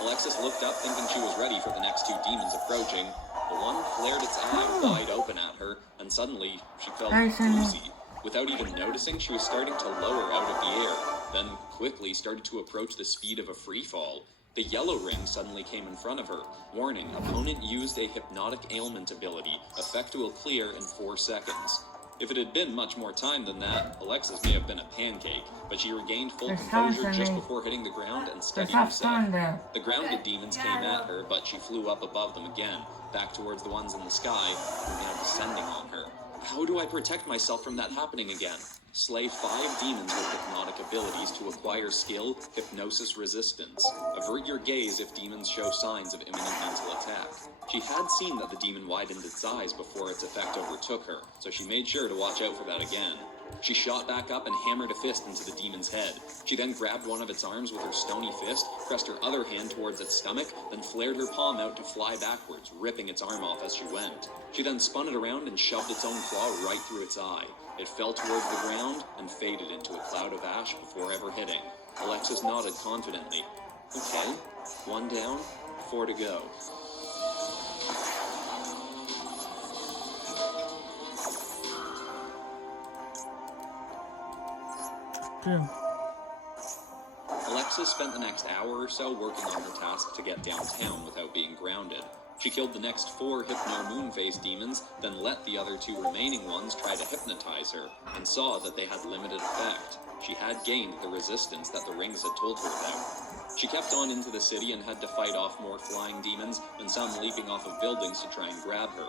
Alexis looked up thinking she was ready for the next two demons approaching, but one flared its eye wide open at her, and suddenly she felt woozy. Without even noticing, she was starting to lower out of the air, then quickly started to approach the speed of a free fall. The yellow ring suddenly came in front of her. Warning, opponent used a hypnotic ailment ability. Effect will clear in 4 seconds. If it had been much more time than that, Alexis may have been a pancake, but she regained full composure just before hitting the ground and steadied herself. The grounded demons came at her, but she flew up above them again, back towards the ones in the sky, who were now descending on her. How do I protect myself from that happening again? Slay 5 demons with hypnotic abilities to acquire skill, hypnosis resistance. Avert your gaze if demons show signs of imminent mental attack. She had seen that the demon widened its eyes before its effect overtook her, so she made sure to watch out for that again. She shot back up and hammered a fist into the demon's head. She then grabbed one of its arms with her stony fist, pressed her other hand towards its stomach, then flared her palm out to fly backwards, ripping its arm off as she went. She then spun it around and shoved its own claw right through its eye. It fell towards the ground and faded into a cloud of ash before ever hitting. Alexis nodded confidently. Okay, 1 down, 4 to go. Alexis spent the next hour or so working on her task to get downtown without being grounded. She killed the next 4 Hypno Moonface demons, then let the other 2 remaining ones try to hypnotize her, and saw that they had limited effect. She had gained the resistance that the rings had told her about. She kept on into the city and had to fight off more flying demons, and some leaping off of buildings to try and grab her.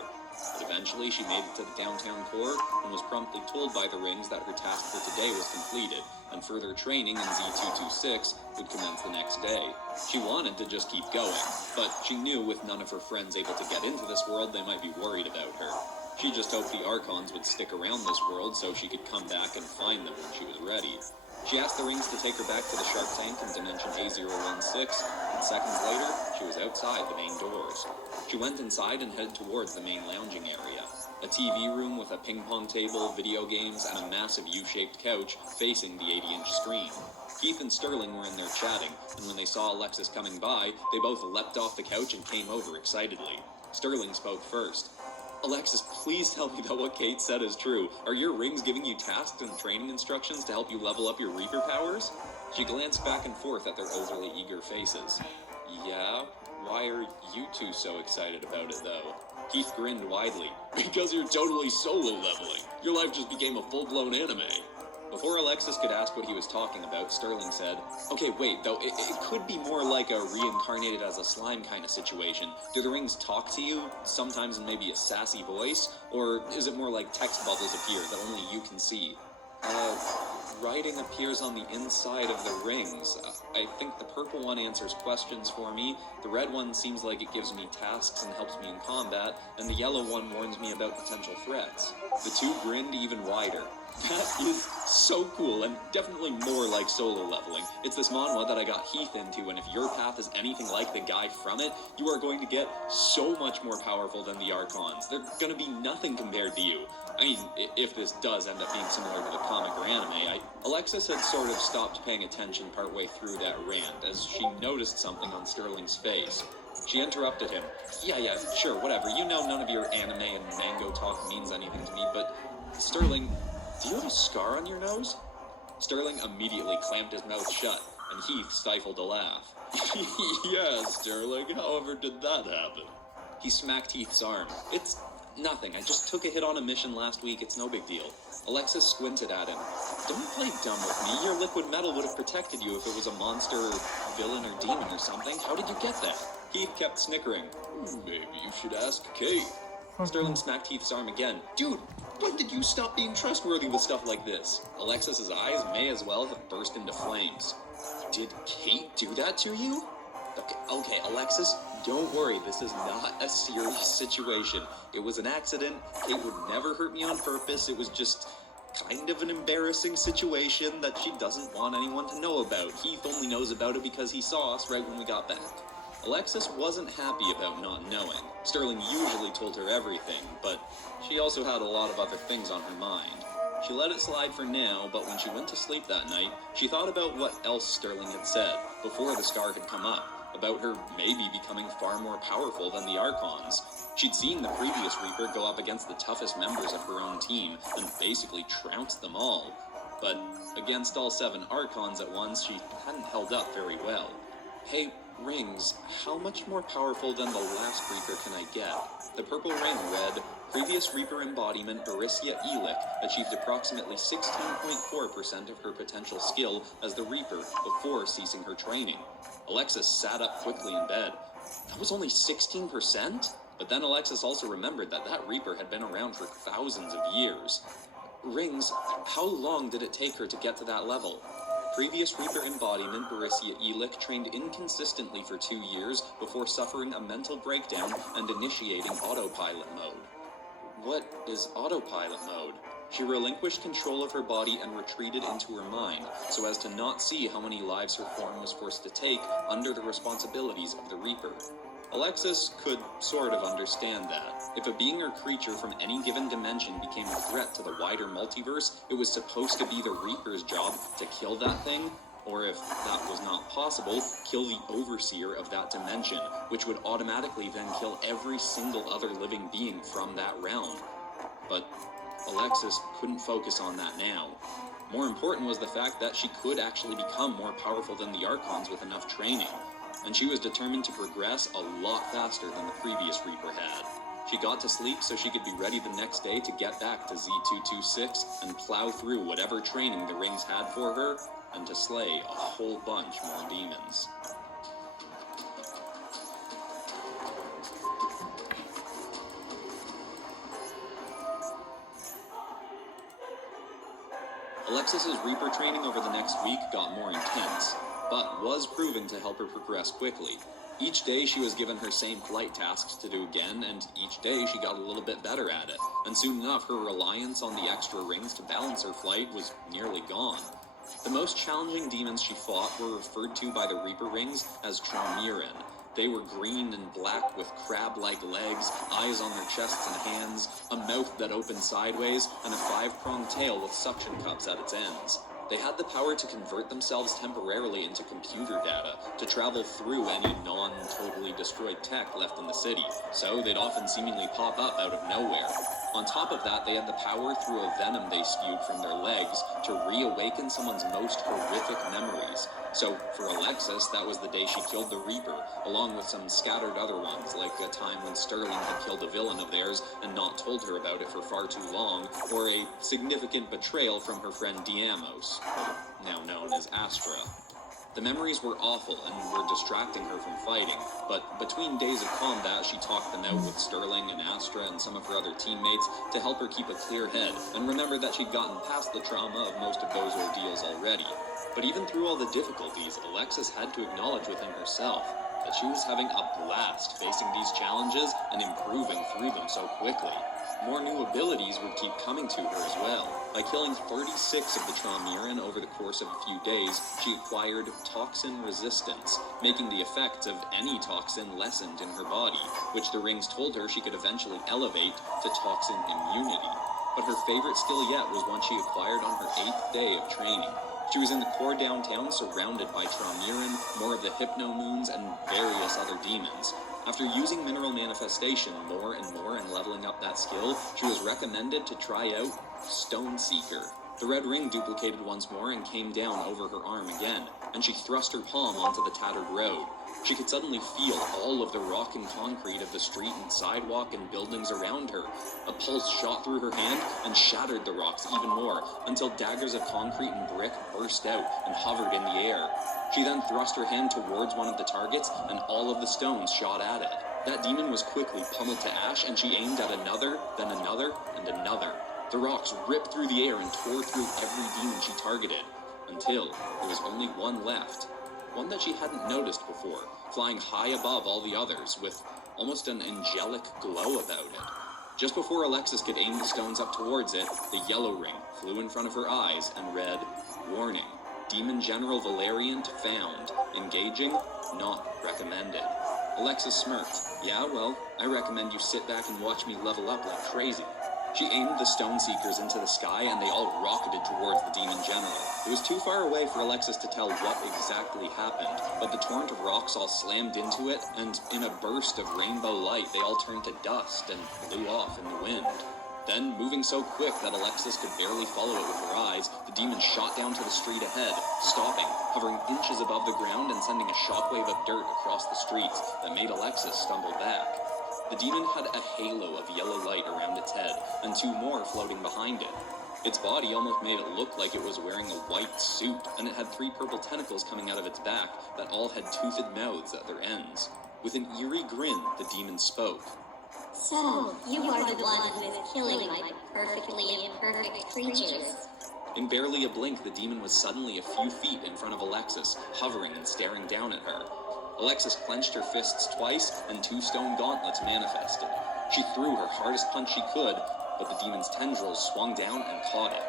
But eventually she made it to the downtown core and was promptly told by the rings that her task for today was completed, and further training in Z226 would commence the next day. She wanted to just keep going, but she knew with none of her friends able to get into this world, they might be worried about her. She just hoped the Archons would stick around this world so she could come back and find them when she was ready. She asked the rings to take her back to the Shark Tank in Dimension A016, and seconds later, she was outside the main doors. She went inside and headed towards the main lounging area. A TV room with a ping pong table, video games, and a massive U-shaped couch facing the 80-inch screen. Keith and Sterling were in there chatting, and when they saw Alexis coming by, they both leapt off the couch and came over excitedly. Sterling spoke first. Alexis, please tell me that what Kate said is true. Are your rings giving you tasks and training instructions to help you level up your Reaper powers? She glanced back and forth at their overly eager faces. Yeah? Why are you two so excited about it, though? Keith grinned widely. Because you're totally solo leveling. Your life just became a full-blown anime. Before Alexis could ask what he was talking about, Sterling said, Okay, wait, though, it could be more like a reincarnated as a slime kind of situation. Do the rings talk to you, sometimes in maybe a sassy voice? Or is it more like text bubbles appear that only you can see? Writing appears on the inside of the rings. I think the purple one answers questions for me, the red one seems like it gives me tasks and helps me in combat, and the yellow one warns me about potential threats. The 2 grinned even wider. That is so cool, and definitely more like solo leveling. It's this manhwa that I got Heath into, and if your path is anything like the guy from it, you are going to get so much more powerful than the Archons. They're gonna be nothing compared to you. I mean, if this does end up being similar to the comic or anime, Alexis had sort of stopped paying attention partway through that rant, as she noticed something on Sterling's face. She interrupted him. Yeah, sure, whatever. You know none of your anime and mango talk means anything to me, but Sterling, do you have a scar on your nose? Sterling immediately clamped his mouth shut, and Heath stifled a laugh. Yeah, Sterling, however did that happen? He smacked Heath's arm. It's nothing, I just took a hit on a mission last week, it's no big deal. Alexis squinted at him. Don't play dumb with me, your liquid metal would have protected you if it was a monster or villain or demon or something. How did you get that? Heath kept snickering. Maybe you should ask Kate. Sterling smacked Heath's arm again. Dude, when did you stop being trustworthy with stuff like this? Alexis's eyes may as well have burst into flames. Did Kate do that to you? Okay, Alexis, don't worry, this is not a serious situation. It was an accident. Kate would never hurt me on purpose. It was just kind of an embarrassing situation that she doesn't want anyone to know about. Heath only knows about it because he saw us right when we got back. Alexis wasn't happy about not knowing. Sterling usually told her everything, but she also had a lot of other things on her mind. She let it slide for now, but when she went to sleep that night, she thought about what else Sterling had said before the scar had come up, about her maybe becoming far more powerful than the Archons. She'd seen the previous Reaper go up against the toughest members of her own team and basically trounced them all. But against all 7 Archons at once, she hadn't held up very well. Hey, Rings, how much more powerful than the last Reaper can I get? The purple ring read, previous Reaper embodiment Risso Audette achieved approximately 16.4% of her potential skill as the Reaper before ceasing her training. Alexis sat up quickly in bed. That was only 16%? But then Alexis also remembered that Reaper had been around for thousands of years. Rings, how long did it take her to get to that level? Previous Reaper embodiment Risso Audette trained inconsistently for 2 years before suffering a mental breakdown and initiating autopilot mode. What is autopilot mode? She relinquished control of her body and retreated into her mind, so as to not see how many lives her form was forced to take under the responsibilities of the Reaper. Alexis could sort of understand that. If a being or creature from any given dimension became a threat to the wider multiverse, it was supposed to be the Reaper's job to kill that thing, or if that was not possible, kill the overseer of that dimension, which would automatically then kill every single other living being from that realm. But Alexis couldn't focus on that now. More important was the fact that she could actually become more powerful than the Archons with enough training, and she was determined to progress a lot faster than the previous Reaper had. She got to sleep so she could be ready the next day to get back to Z226 and plow through whatever training the Rings had for her, and to slay a whole bunch more demons. Alexis's Reaper training over the next week got more intense, but was proven to help her progress quickly. Each day she was given her same flight tasks to do again, and each day she got a little bit better at it, and soon enough her reliance on the extra rings to balance her flight was nearly gone. The most challenging demons she fought were referred to by the Reaper Rings as Traumiran. They were green and black with crab-like legs, eyes on their chests and hands, a mouth that opened sideways, and a 5-pronged tail with suction cups at its ends. They had the power to convert themselves temporarily into computer data, to travel through any non-totally destroyed tech left in the city, so they'd often seemingly pop up out of nowhere. On top of that, they had the power through a venom they spewed from their legs to reawaken someone's most horrific memories. So, for Alexis, that was the day she killed the Reaper, along with some scattered other ones, like a time when Sterling had killed a villain of theirs and not told her about it for far too long, or a significant betrayal from her friend Diamos, now known as Astra. The memories were awful and were distracting her from fighting, but between days of combat she talked them out with Sterling and Astra and some of her other teammates to help her keep a clear head, and remember that she'd gotten past the trauma of most of those ordeals already. But even through all the difficulties, Alexis had to acknowledge within herself that she was having a blast facing these challenges and improving through them so quickly. More new abilities would keep coming to her as well. By killing 36 of the Traumiran over the course of a few days, she acquired toxin resistance, making the effects of any toxin lessened in her body, which the rings told her she could eventually elevate to toxin immunity. But her favorite skill yet was one she acquired on her 8th day of training. She was in the core downtown surrounded by Traumiran, more of the Hypno-Moons, and various other demons. After using Mineral Manifestation more and more and leveling up that skill, she was recommended to try out Stone Seeker. The red ring duplicated once more and came down over her arm again, and she thrust her palm onto the tattered road. She could suddenly feel all of the rock and concrete of the street and sidewalk and buildings around her. A pulse shot through her hand and shattered the rocks even more, until daggers of concrete and brick burst out and hovered in the air. She then thrust her hand towards one of the targets, and all of the stones shot at it. That demon was quickly pummeled to ash, and she aimed at another, then another, and another. The rocks ripped through the air and tore through every demon she targeted, until there was only one left. One that she hadn't noticed before, flying high above all the others, with almost an angelic glow about it. Just before Alexis could aim the stones up towards it, the yellow ring flew in front of her eyes and read, "Warning, Demon General Valeriant found. Engaging, not recommended." Alexis smirked. "Yeah, well, I recommend you sit back and watch me level up like crazy." She aimed the stone seekers into the sky, and they all rocketed towards the demon general. It was too far away for Alexis to tell what exactly happened, but the torrent of rocks all slammed into it, and in a burst of rainbow light, they all turned to dust and blew off in the wind. Then, moving so quick that Alexis could barely follow it with her eyes, the demon shot down to the street ahead, stopping, hovering inches above the ground and sending a shockwave of dirt across the streets that made Alexis stumble back. The demon had a halo of yellow light around its head, and two more floating behind it. Its body almost made it look like it was wearing a white suit, and it had three purple tentacles coming out of its back that all had toothed mouths at their ends. With an eerie grin, the demon spoke. "So, you are the one who is killing my perfectly imperfect creatures." In barely a blink, the demon was suddenly a few feet in front of Alexis, hovering and staring down at her. Alexis clenched her fists twice, and two stone gauntlets manifested. She threw her hardest punch she could, but the demon's tendrils swung down and caught it.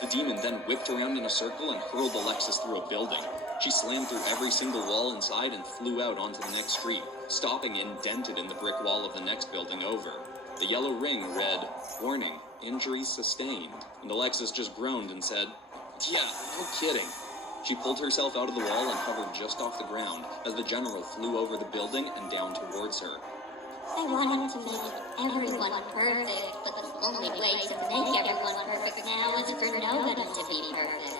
The demon then whipped around in a circle and hurled Alexis through a building. She slammed through every single wall inside and flew out onto the next street, stopping indented in the brick wall of the next building over. The yellow ring read, "Warning, injuries sustained," and Alexis just groaned and said, "Yeah, no kidding." She pulled herself out of the wall and hovered just off the ground as the general flew over the building and down towards her. "I wanted to make everyone perfect, but the only way to make everyone perfect now is for nobody to be perfect."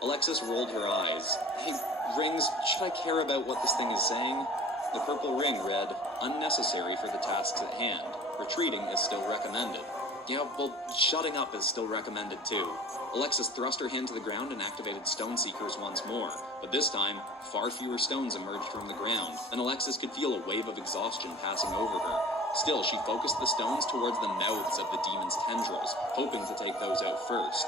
Alexis rolled her eyes. "Hey, Rings, should I care about what this thing is saying?" The purple ring read, "Unnecessary for the tasks at hand. Retreating is still recommended." Yeah, well, shutting up is still recommended too. Alexis thrust her hand to the ground and activated Stone Seekers once more, but this time, far fewer stones emerged from the ground, and Alexis could feel a wave of exhaustion passing over her. Still, she focused the stones towards the mouths of the demon's tendrils, hoping to take those out first.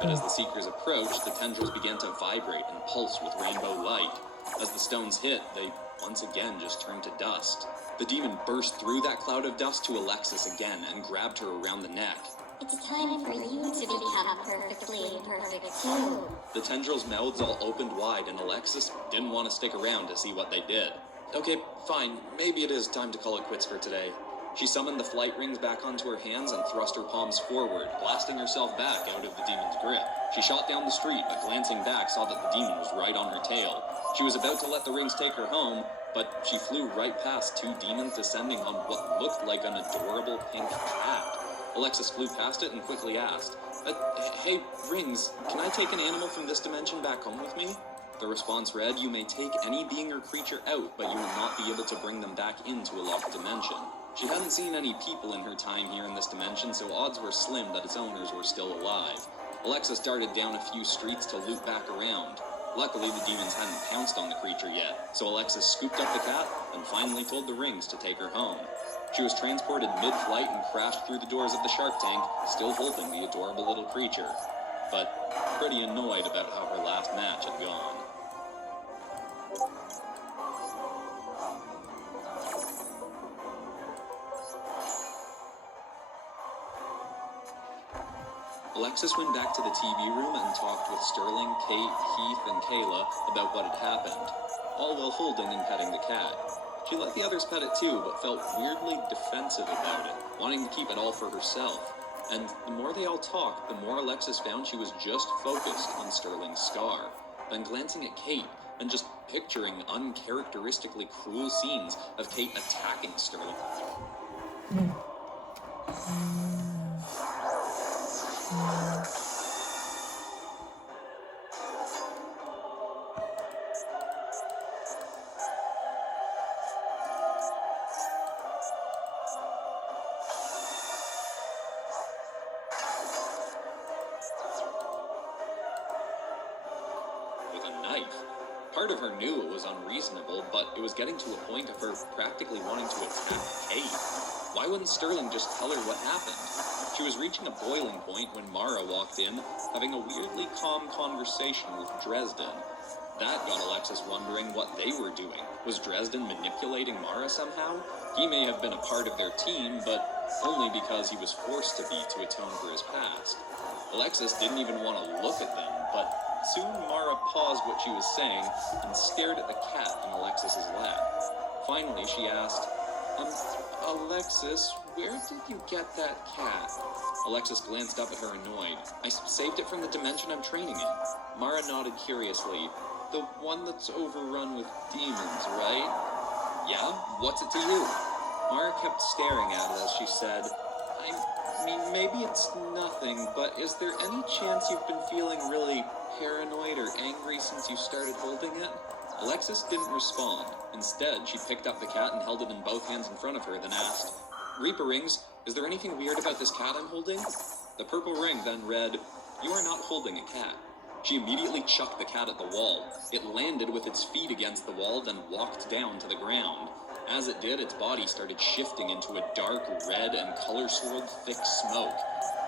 But as the Seekers approached, the tendrils began to vibrate and pulse with rainbow light. As the stones hit, they once again just turned to dust. The demon burst through that cloud of dust to Alexis again and grabbed her around the neck. "It's time for you to become perfectly imperfect too." The tendrils' mouths all opened wide, and Alexis didn't want to stick around to see what they did. Okay, fine, maybe it is time to call it quits for today. She summoned the flight rings back onto her hands and thrust her palms forward, blasting herself back out of the demon's grip. She shot down the street, but glancing back saw that the demon was right on her tail. She was about to let the rings take her home, but she flew right past two demons descending on what looked like an adorable pink cat. Alexis flew past it and quickly asked, "Hey, Rings, can I take an animal from this dimension back home with me?" The response read, "You may take any being or creature out, but you will not be able to bring them back into a locked dimension." She hadn't seen any people in her time here in this dimension, so odds were slim that its owners were still alive. Alexis darted down a few streets to loop back around. Luckily, the demons hadn't pounced on the creature yet, so Alexis scooped up the cat and finally told the rings to take her home. She was transported mid-flight and crashed through the doors of the shark tank, still holding the adorable little creature, but pretty annoyed about how her last match had gone. Alexis went back to the TV room and talked with Sterling, Kate, Heath, and Kayla about what had happened, all while holding and petting the cat. She let the others pet it too, but felt weirdly defensive about it, wanting to keep it all for herself. And the more they all talked, the more Alexis found she was just focused on Sterling's scar. Then glancing at Kate, and just picturing uncharacteristically cruel scenes of Kate attacking Sterling. with a knife. Part of her knew it was unreasonable, but it was getting to a point of her practically wanting to attack Kate. Why wouldn't Sterling just tell her what happened? She was reaching a boiling point when Mara walked in, having a weirdly calm conversation with Dresden. That got Alexis wondering what they were doing. Was Dresden manipulating Mara somehow? He may have been a part of their team, but only because he was forced to be to atone for his past. Alexis didn't even want to look at them, but soon Mara paused what she was saying and stared at the cat in Alexis's lap. Finally, she asked, Alexis, where did you get that cat? Alexis glanced up at her annoyed. I saved it from the dimension I'm training in. Mara nodded curiously. The one that's overrun with demons, right? Yeah? What's it to you? Mara kept staring at it as she said, I mean, maybe it's nothing, but is there any chance you've been feeling really paranoid or angry since you started holding it? Alexis didn't respond. Instead, she picked up the cat and held it in both hands in front of her, then asked, Reaper Rings, is there anything weird about this cat I'm holding? The purple ring then read, You are not holding a cat. She immediately chucked the cat at the wall. It landed with its feet against the wall, then walked down to the ground. As it did, its body started shifting into a dark red and color-swirled thick smoke.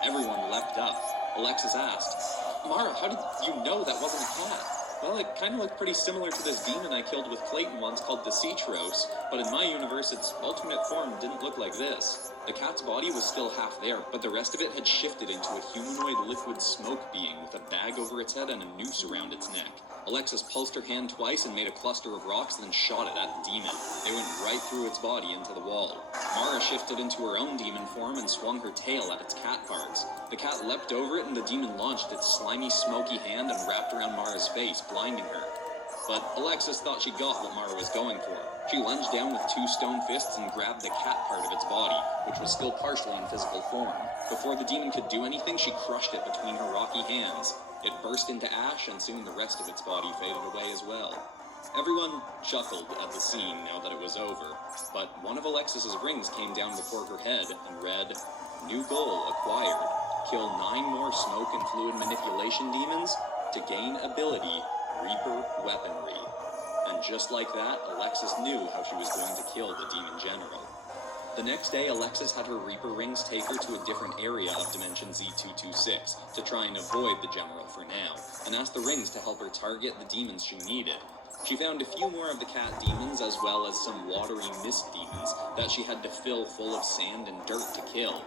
Everyone leapt up. Alexis asked, Mara, how did you know that wasn't a cat? Well, it kind of looked pretty similar to this demon I killed with Clayton once called Decitros, but in my universe, its alternate form didn't look like this. The cat's body was still half there, but the rest of it had shifted into a humanoid liquid smoke being with a bag over its head and a noose around its neck. Alexis pulsed her hand twice and made a cluster of rocks, then shot it at the demon. They went right through its body into the wall. Mara shifted into her own demon form and swung her tail at its cat parts. The cat leapt over it and the demon launched its slimy, smoky hand and wrapped around Mara's face, blinding her. But Alexis thought she got what Mara was going for. She lunged down with 2 stone fists and grabbed the cat part of its body, which was still partially in physical form. Before the demon could do anything, she crushed it between her rocky hands. It burst into ash, and soon the rest of its body faded away as well. Everyone chuckled at the scene now that it was over, but one of Alexis's rings came down before her head and read, New goal acquired. Kill 9 more smoke and fluid manipulation demons to gain ability, Reaper Weaponry. And just like that, Alexis knew how she was going to kill the Demon General. The next day, Alexis had her Reaper Rings take her to a different area of Dimension Z226 to try and avoid the General for now, and asked the rings to help her target the demons she needed. She found a few more of the cat demons as well as some watery mist demons that she had to fill full of sand and dirt to kill.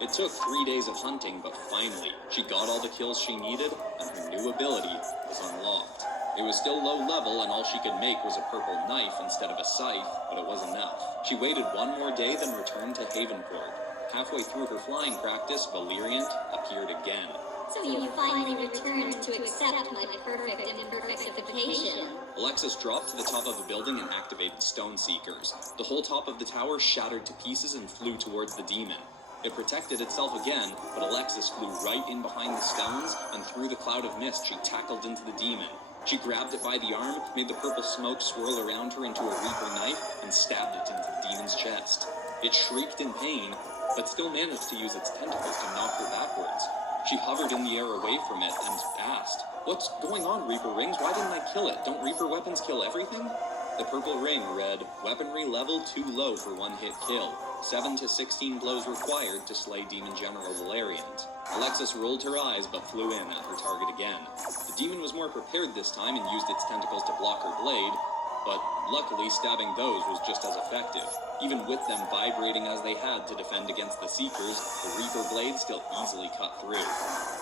It took 3 days of hunting, but finally, she got all the kills she needed, and her new ability was unlocked. It was still low level, and all she could make was a purple knife instead of a scythe, but it was enough. She waited 1 more day, then returned to Havenport. Halfway through her flying practice, Valeriant appeared again. So you finally returned to accept my perfect imperfectification. Alexis dropped to the top of a building and activated Stone Seekers. The whole top of the tower shattered to pieces and flew towards the demon. It protected itself again, but Alexis flew right in behind the stones, and through the cloud of mist she tackled into the demon. She grabbed it by the arm, made the purple smoke swirl around her into a Reaper knife, and stabbed it into the demon's chest. It shrieked in pain, but still managed to use its tentacles to knock her backwards. She hovered in the air away from it and asked, What's going on, Reaper Rings? Why didn't I kill it? Don't Reaper weapons kill everything? The purple ring read, Weaponry level too low for 1-hit kill. 7 to 16 blows required to slay Demon General Valeriant. Alexis rolled her eyes but flew in at her target again. The demon was more prepared this time and used its tentacles to block her blade, but luckily stabbing those was just as effective. Even with them vibrating as they had to defend against the Seekers, the Reaper blade still easily cut through.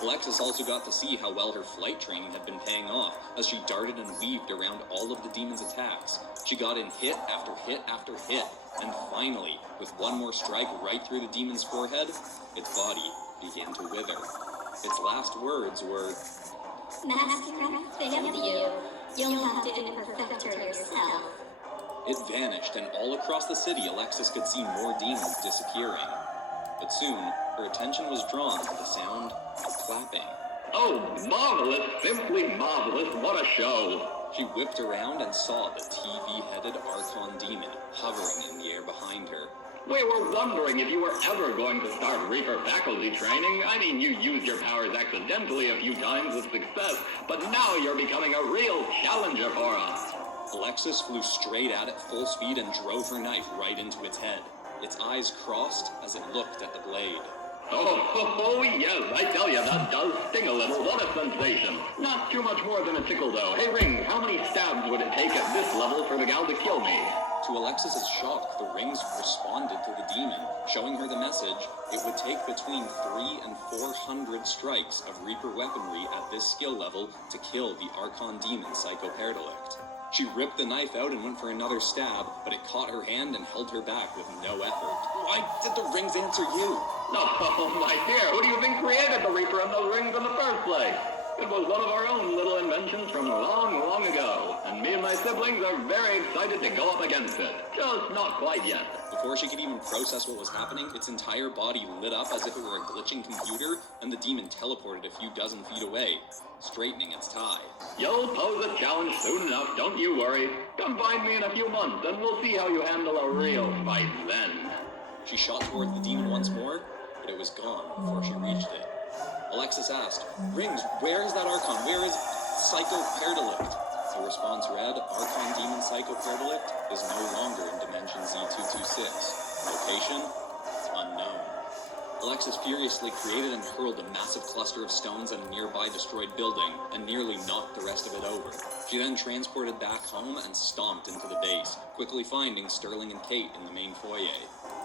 Alexis also got to see how well her flight training had been paying off as she darted and weaved around all of the demon's attacks. She got in hit after hit after hit, and finally, with 1 more strike right through the demon's forehead, its body began to wither. Its last words were, Master, I failed you. You'll have to imperfect her yourself. It vanished, and all across the city, Alexis could see more demons disappearing. But soon, her attention was drawn to the sound of clapping. Oh, marvelous, simply marvelous, what a show! She whipped around and saw the TV-headed Archon demon hovering in the air behind her. We were wondering if you were ever going to start Reaper faculty training. I mean, you used your powers accidentally a few times with success, but now you're becoming a real challenger for us. Alexis flew straight at it full speed and drove her knife right into its head. Its eyes crossed as it looked at the blade. Oh, yes, I tell you, that does sting a little. What a sensation. Not too much more than a tickle, though. Hey, Rings, how many stabs would it take at this level for the gal to kill me? To Alexis's shock, the rings responded to the demon, showing her the message. It would take between 300 and 400 strikes of Reaper weaponry at this skill level to kill the Archon demon Psychoperdelict. She ripped the knife out and went for another stab, but it caught her hand and held her back with no effort. Why did the rings answer you? Oh, my dear, who do you think created the Reaper and those rings in the first place? It was one of our own little inventions from long, long ago, and me and my siblings are very excited to go up against it. Just not quite yet. Before she could even process what was happening, its entire body lit up as if it were a glitching computer, and the demon teleported a few dozen feet away, straightening its tie. You'll pose a challenge soon enough, don't you worry. Come find me in a few months, and we'll see how you handle a real fight then. She shot towards the demon once more, but it was gone before she reached it. Alexis asked, Rings, where is that Archon? Where is Psychoperdelict? The response read, Archon Demon Psychoperdelict is no longer in Dimension Z226. Location? Unknown. Alexis furiously created and hurled a massive cluster of stones at a nearby destroyed building, and nearly knocked the rest of it over. She then transported back home and stomped into the base, quickly finding Sterling and Kate in the main foyer.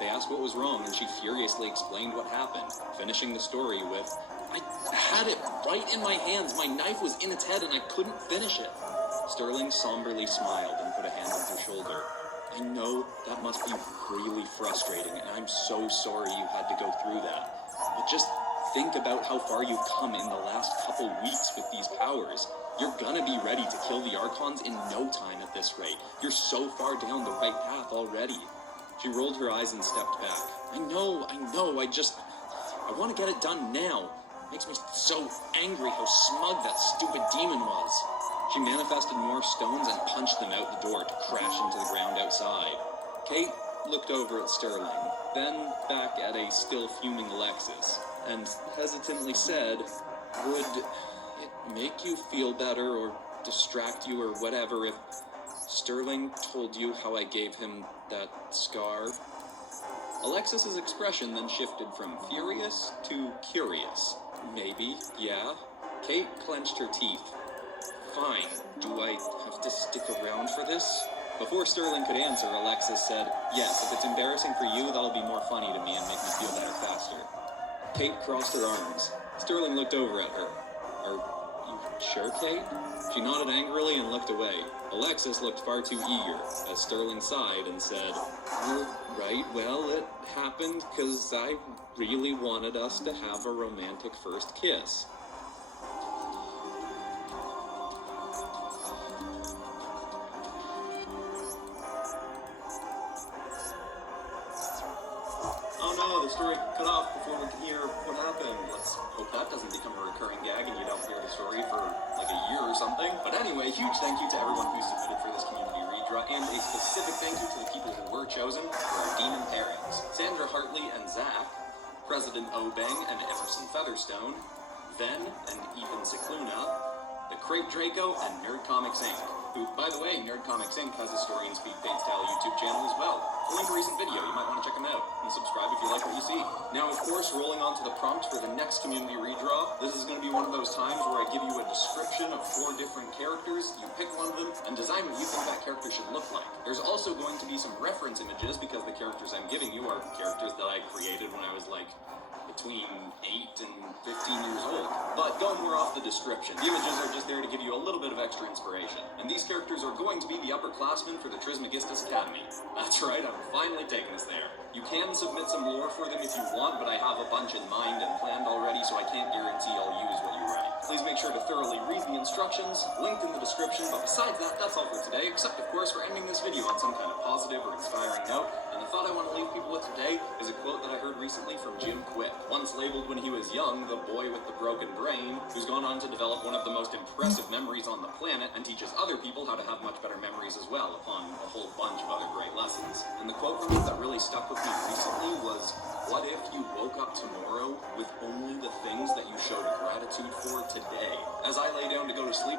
They asked what was wrong, and she furiously explained what happened, finishing the story with, I had it right in my hands. My knife was in its head and I couldn't finish it. Sterling somberly smiled and put a hand on her shoulder. I know that must be really frustrating, and I'm so sorry you had to go through that. But just think about how far you've come in the last couple weeks with these powers. You're gonna be ready to kill the Archons in no time at this rate. You're so far down the right path already. She rolled her eyes and stepped back. I know, I want to get it done now. Makes me so angry how smug that stupid demon was. She manifested more stones and punched them out the door to crash into the ground outside. Kate looked over at Sterling, then back at a still fuming Alexis, and hesitantly said, would it make you feel better or distract you or whatever if Sterling told you how I gave him that scar? Alexis's expression then shifted from furious to curious. Maybe, yeah. Kate clenched her teeth. Fine, do I have to stick around for this? Before Sterling could answer, Alexis said, yes, if it's embarrassing for you, that'll be more funny to me and make me feel better faster. Kate crossed her arms. Sterling looked over at her. Are you sure, Kate? She nodded angrily and looked away. Alexis looked far too eager, as Sterling sighed and said, right, well, it happened because I really wanted us to have a romantic first kiss. Oh no, the story cut off before we can hear what happened. Let's hope that doesn't become a recurring gag and you don't hear the story for like a year or something. But anyway, huge thank you to everyone who submitted for this community redraw, and a specific thank you to the people who were chosen for our demon pairings. Sandra Hartley and Zach, President Obeng and Emerson Featherstone, Ven and Ethan Cicluna, The Crate Draco, and Nerd Comics Inc., who, by the way, Nerd Comics Inc. has a Story and Speed Fate Style YouTube channel as well. A link to a recent video, you might want to check them out, and subscribe if you like what you see. Now, of course, rolling on to the prompt for the next community redraw, this is going to be one of those times where I give you a description of 4 different characters, you pick one of them, and design what you think that character should look like. There's also going to be some reference images, because the characters I'm giving you are characters that I created when I was like between 8 and 15 years old. But going more off the description, the images are just there to give you a little bit of extra inspiration. And these characters are going to be the upperclassmen for the Trismegistus Academy. That's right, I'm finally taking us there. You can submit some lore for them if you want, but I have a bunch in mind and planned already, so I can't guarantee I'll use what you write. Please make sure to thoroughly read the instructions, linked in the description, but besides that, that's all for today, except of course for ending this video on some kind of positive or inspiring note. And the thought I want to leave people with today is a quote that I heard recently from Jim Quick. Once labeled when he was young, the boy with the broken brain, who's gone on to develop one of the most impressive memories on the planet and teaches other people how how to have much better memories as well, upon a whole bunch of other great lessons. And the quote from it that really stuck with me recently was, "What if you woke up tomorrow with only the things that you showed gratitude for today?" As I lay down to go to sleep,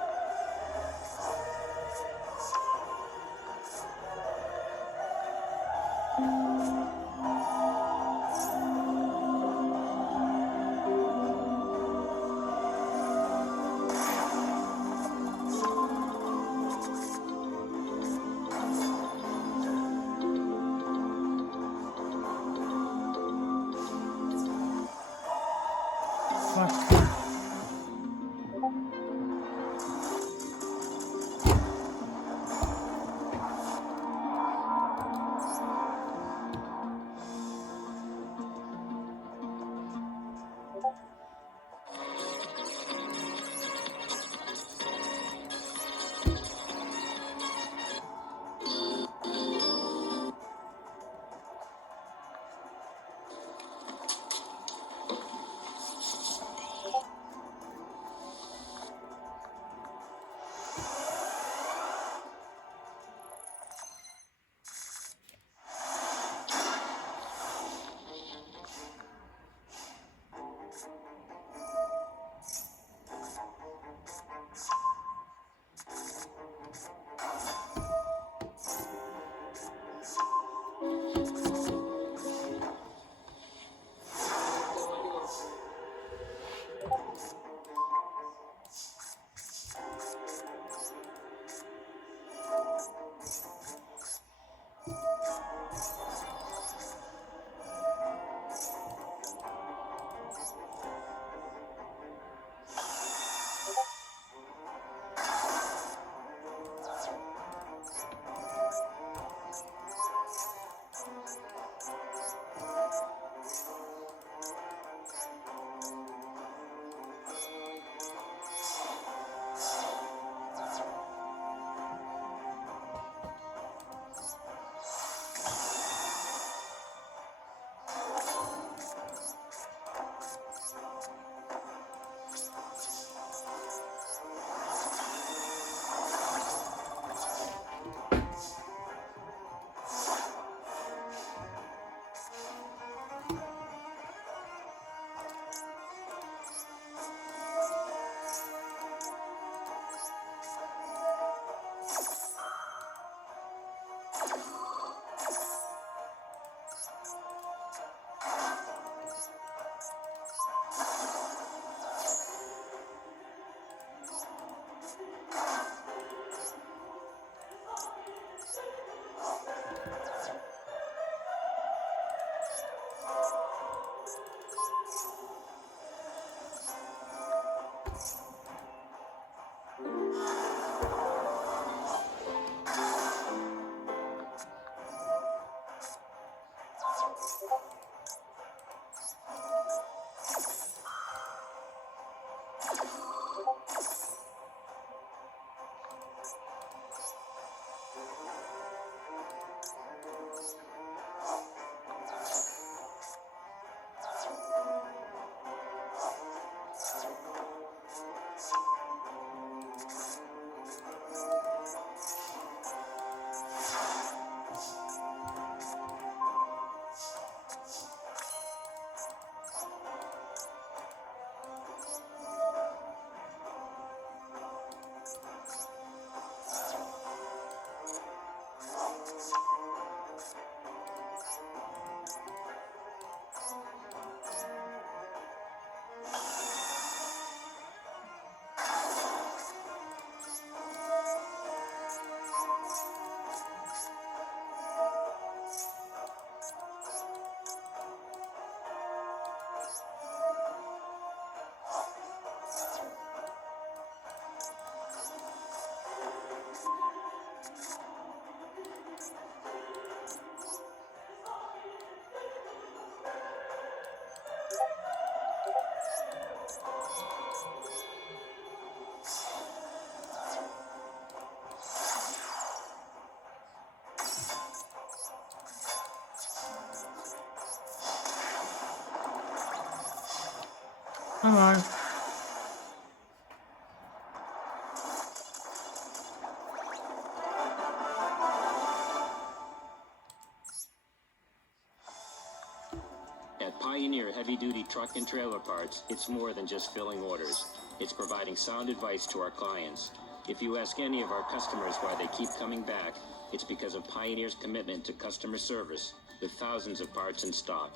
Pioneer heavy-duty truck and trailer parts, it's more than just filling orders. It's providing sound advice to our clients. If you ask any of our customers why they keep coming back, it's because of Pioneer's commitment to customer service, with thousands of parts in stock.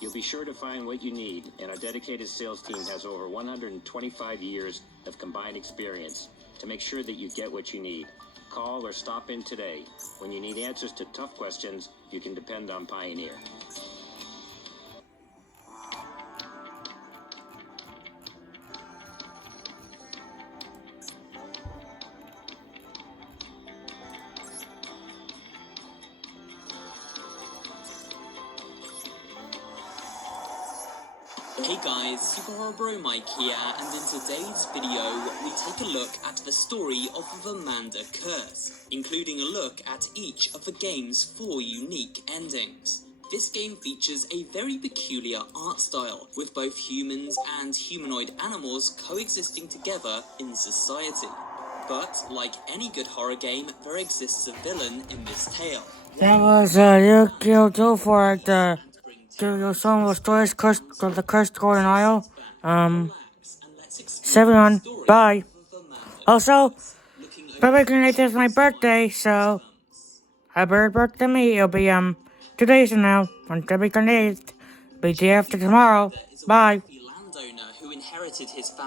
You'll be sure to find what you need, and our dedicated sales team has over 125 years of combined experience to make sure that you get what you need. Call or stop in today. When you need answers to tough questions, you can depend on Pioneer. Hey guys, Super Mike here, and in today's video, we take a look at the story of the Amanda Curse, including a look at each of the game's 4 unique endings. This game features a very peculiar art style, with both humans and humanoid animals coexisting together in society. But, like any good horror game, there exists a villain in this tale. That was Yugioh do for the Yugioh song was Stories the Cursed Golden Isle. 7 bye. Also, February 28th is my birthday, so happy birthday to me. It'll be 2 days from now, on February 28th. Be day after tomorrow. Bye. Landowner who inherited his family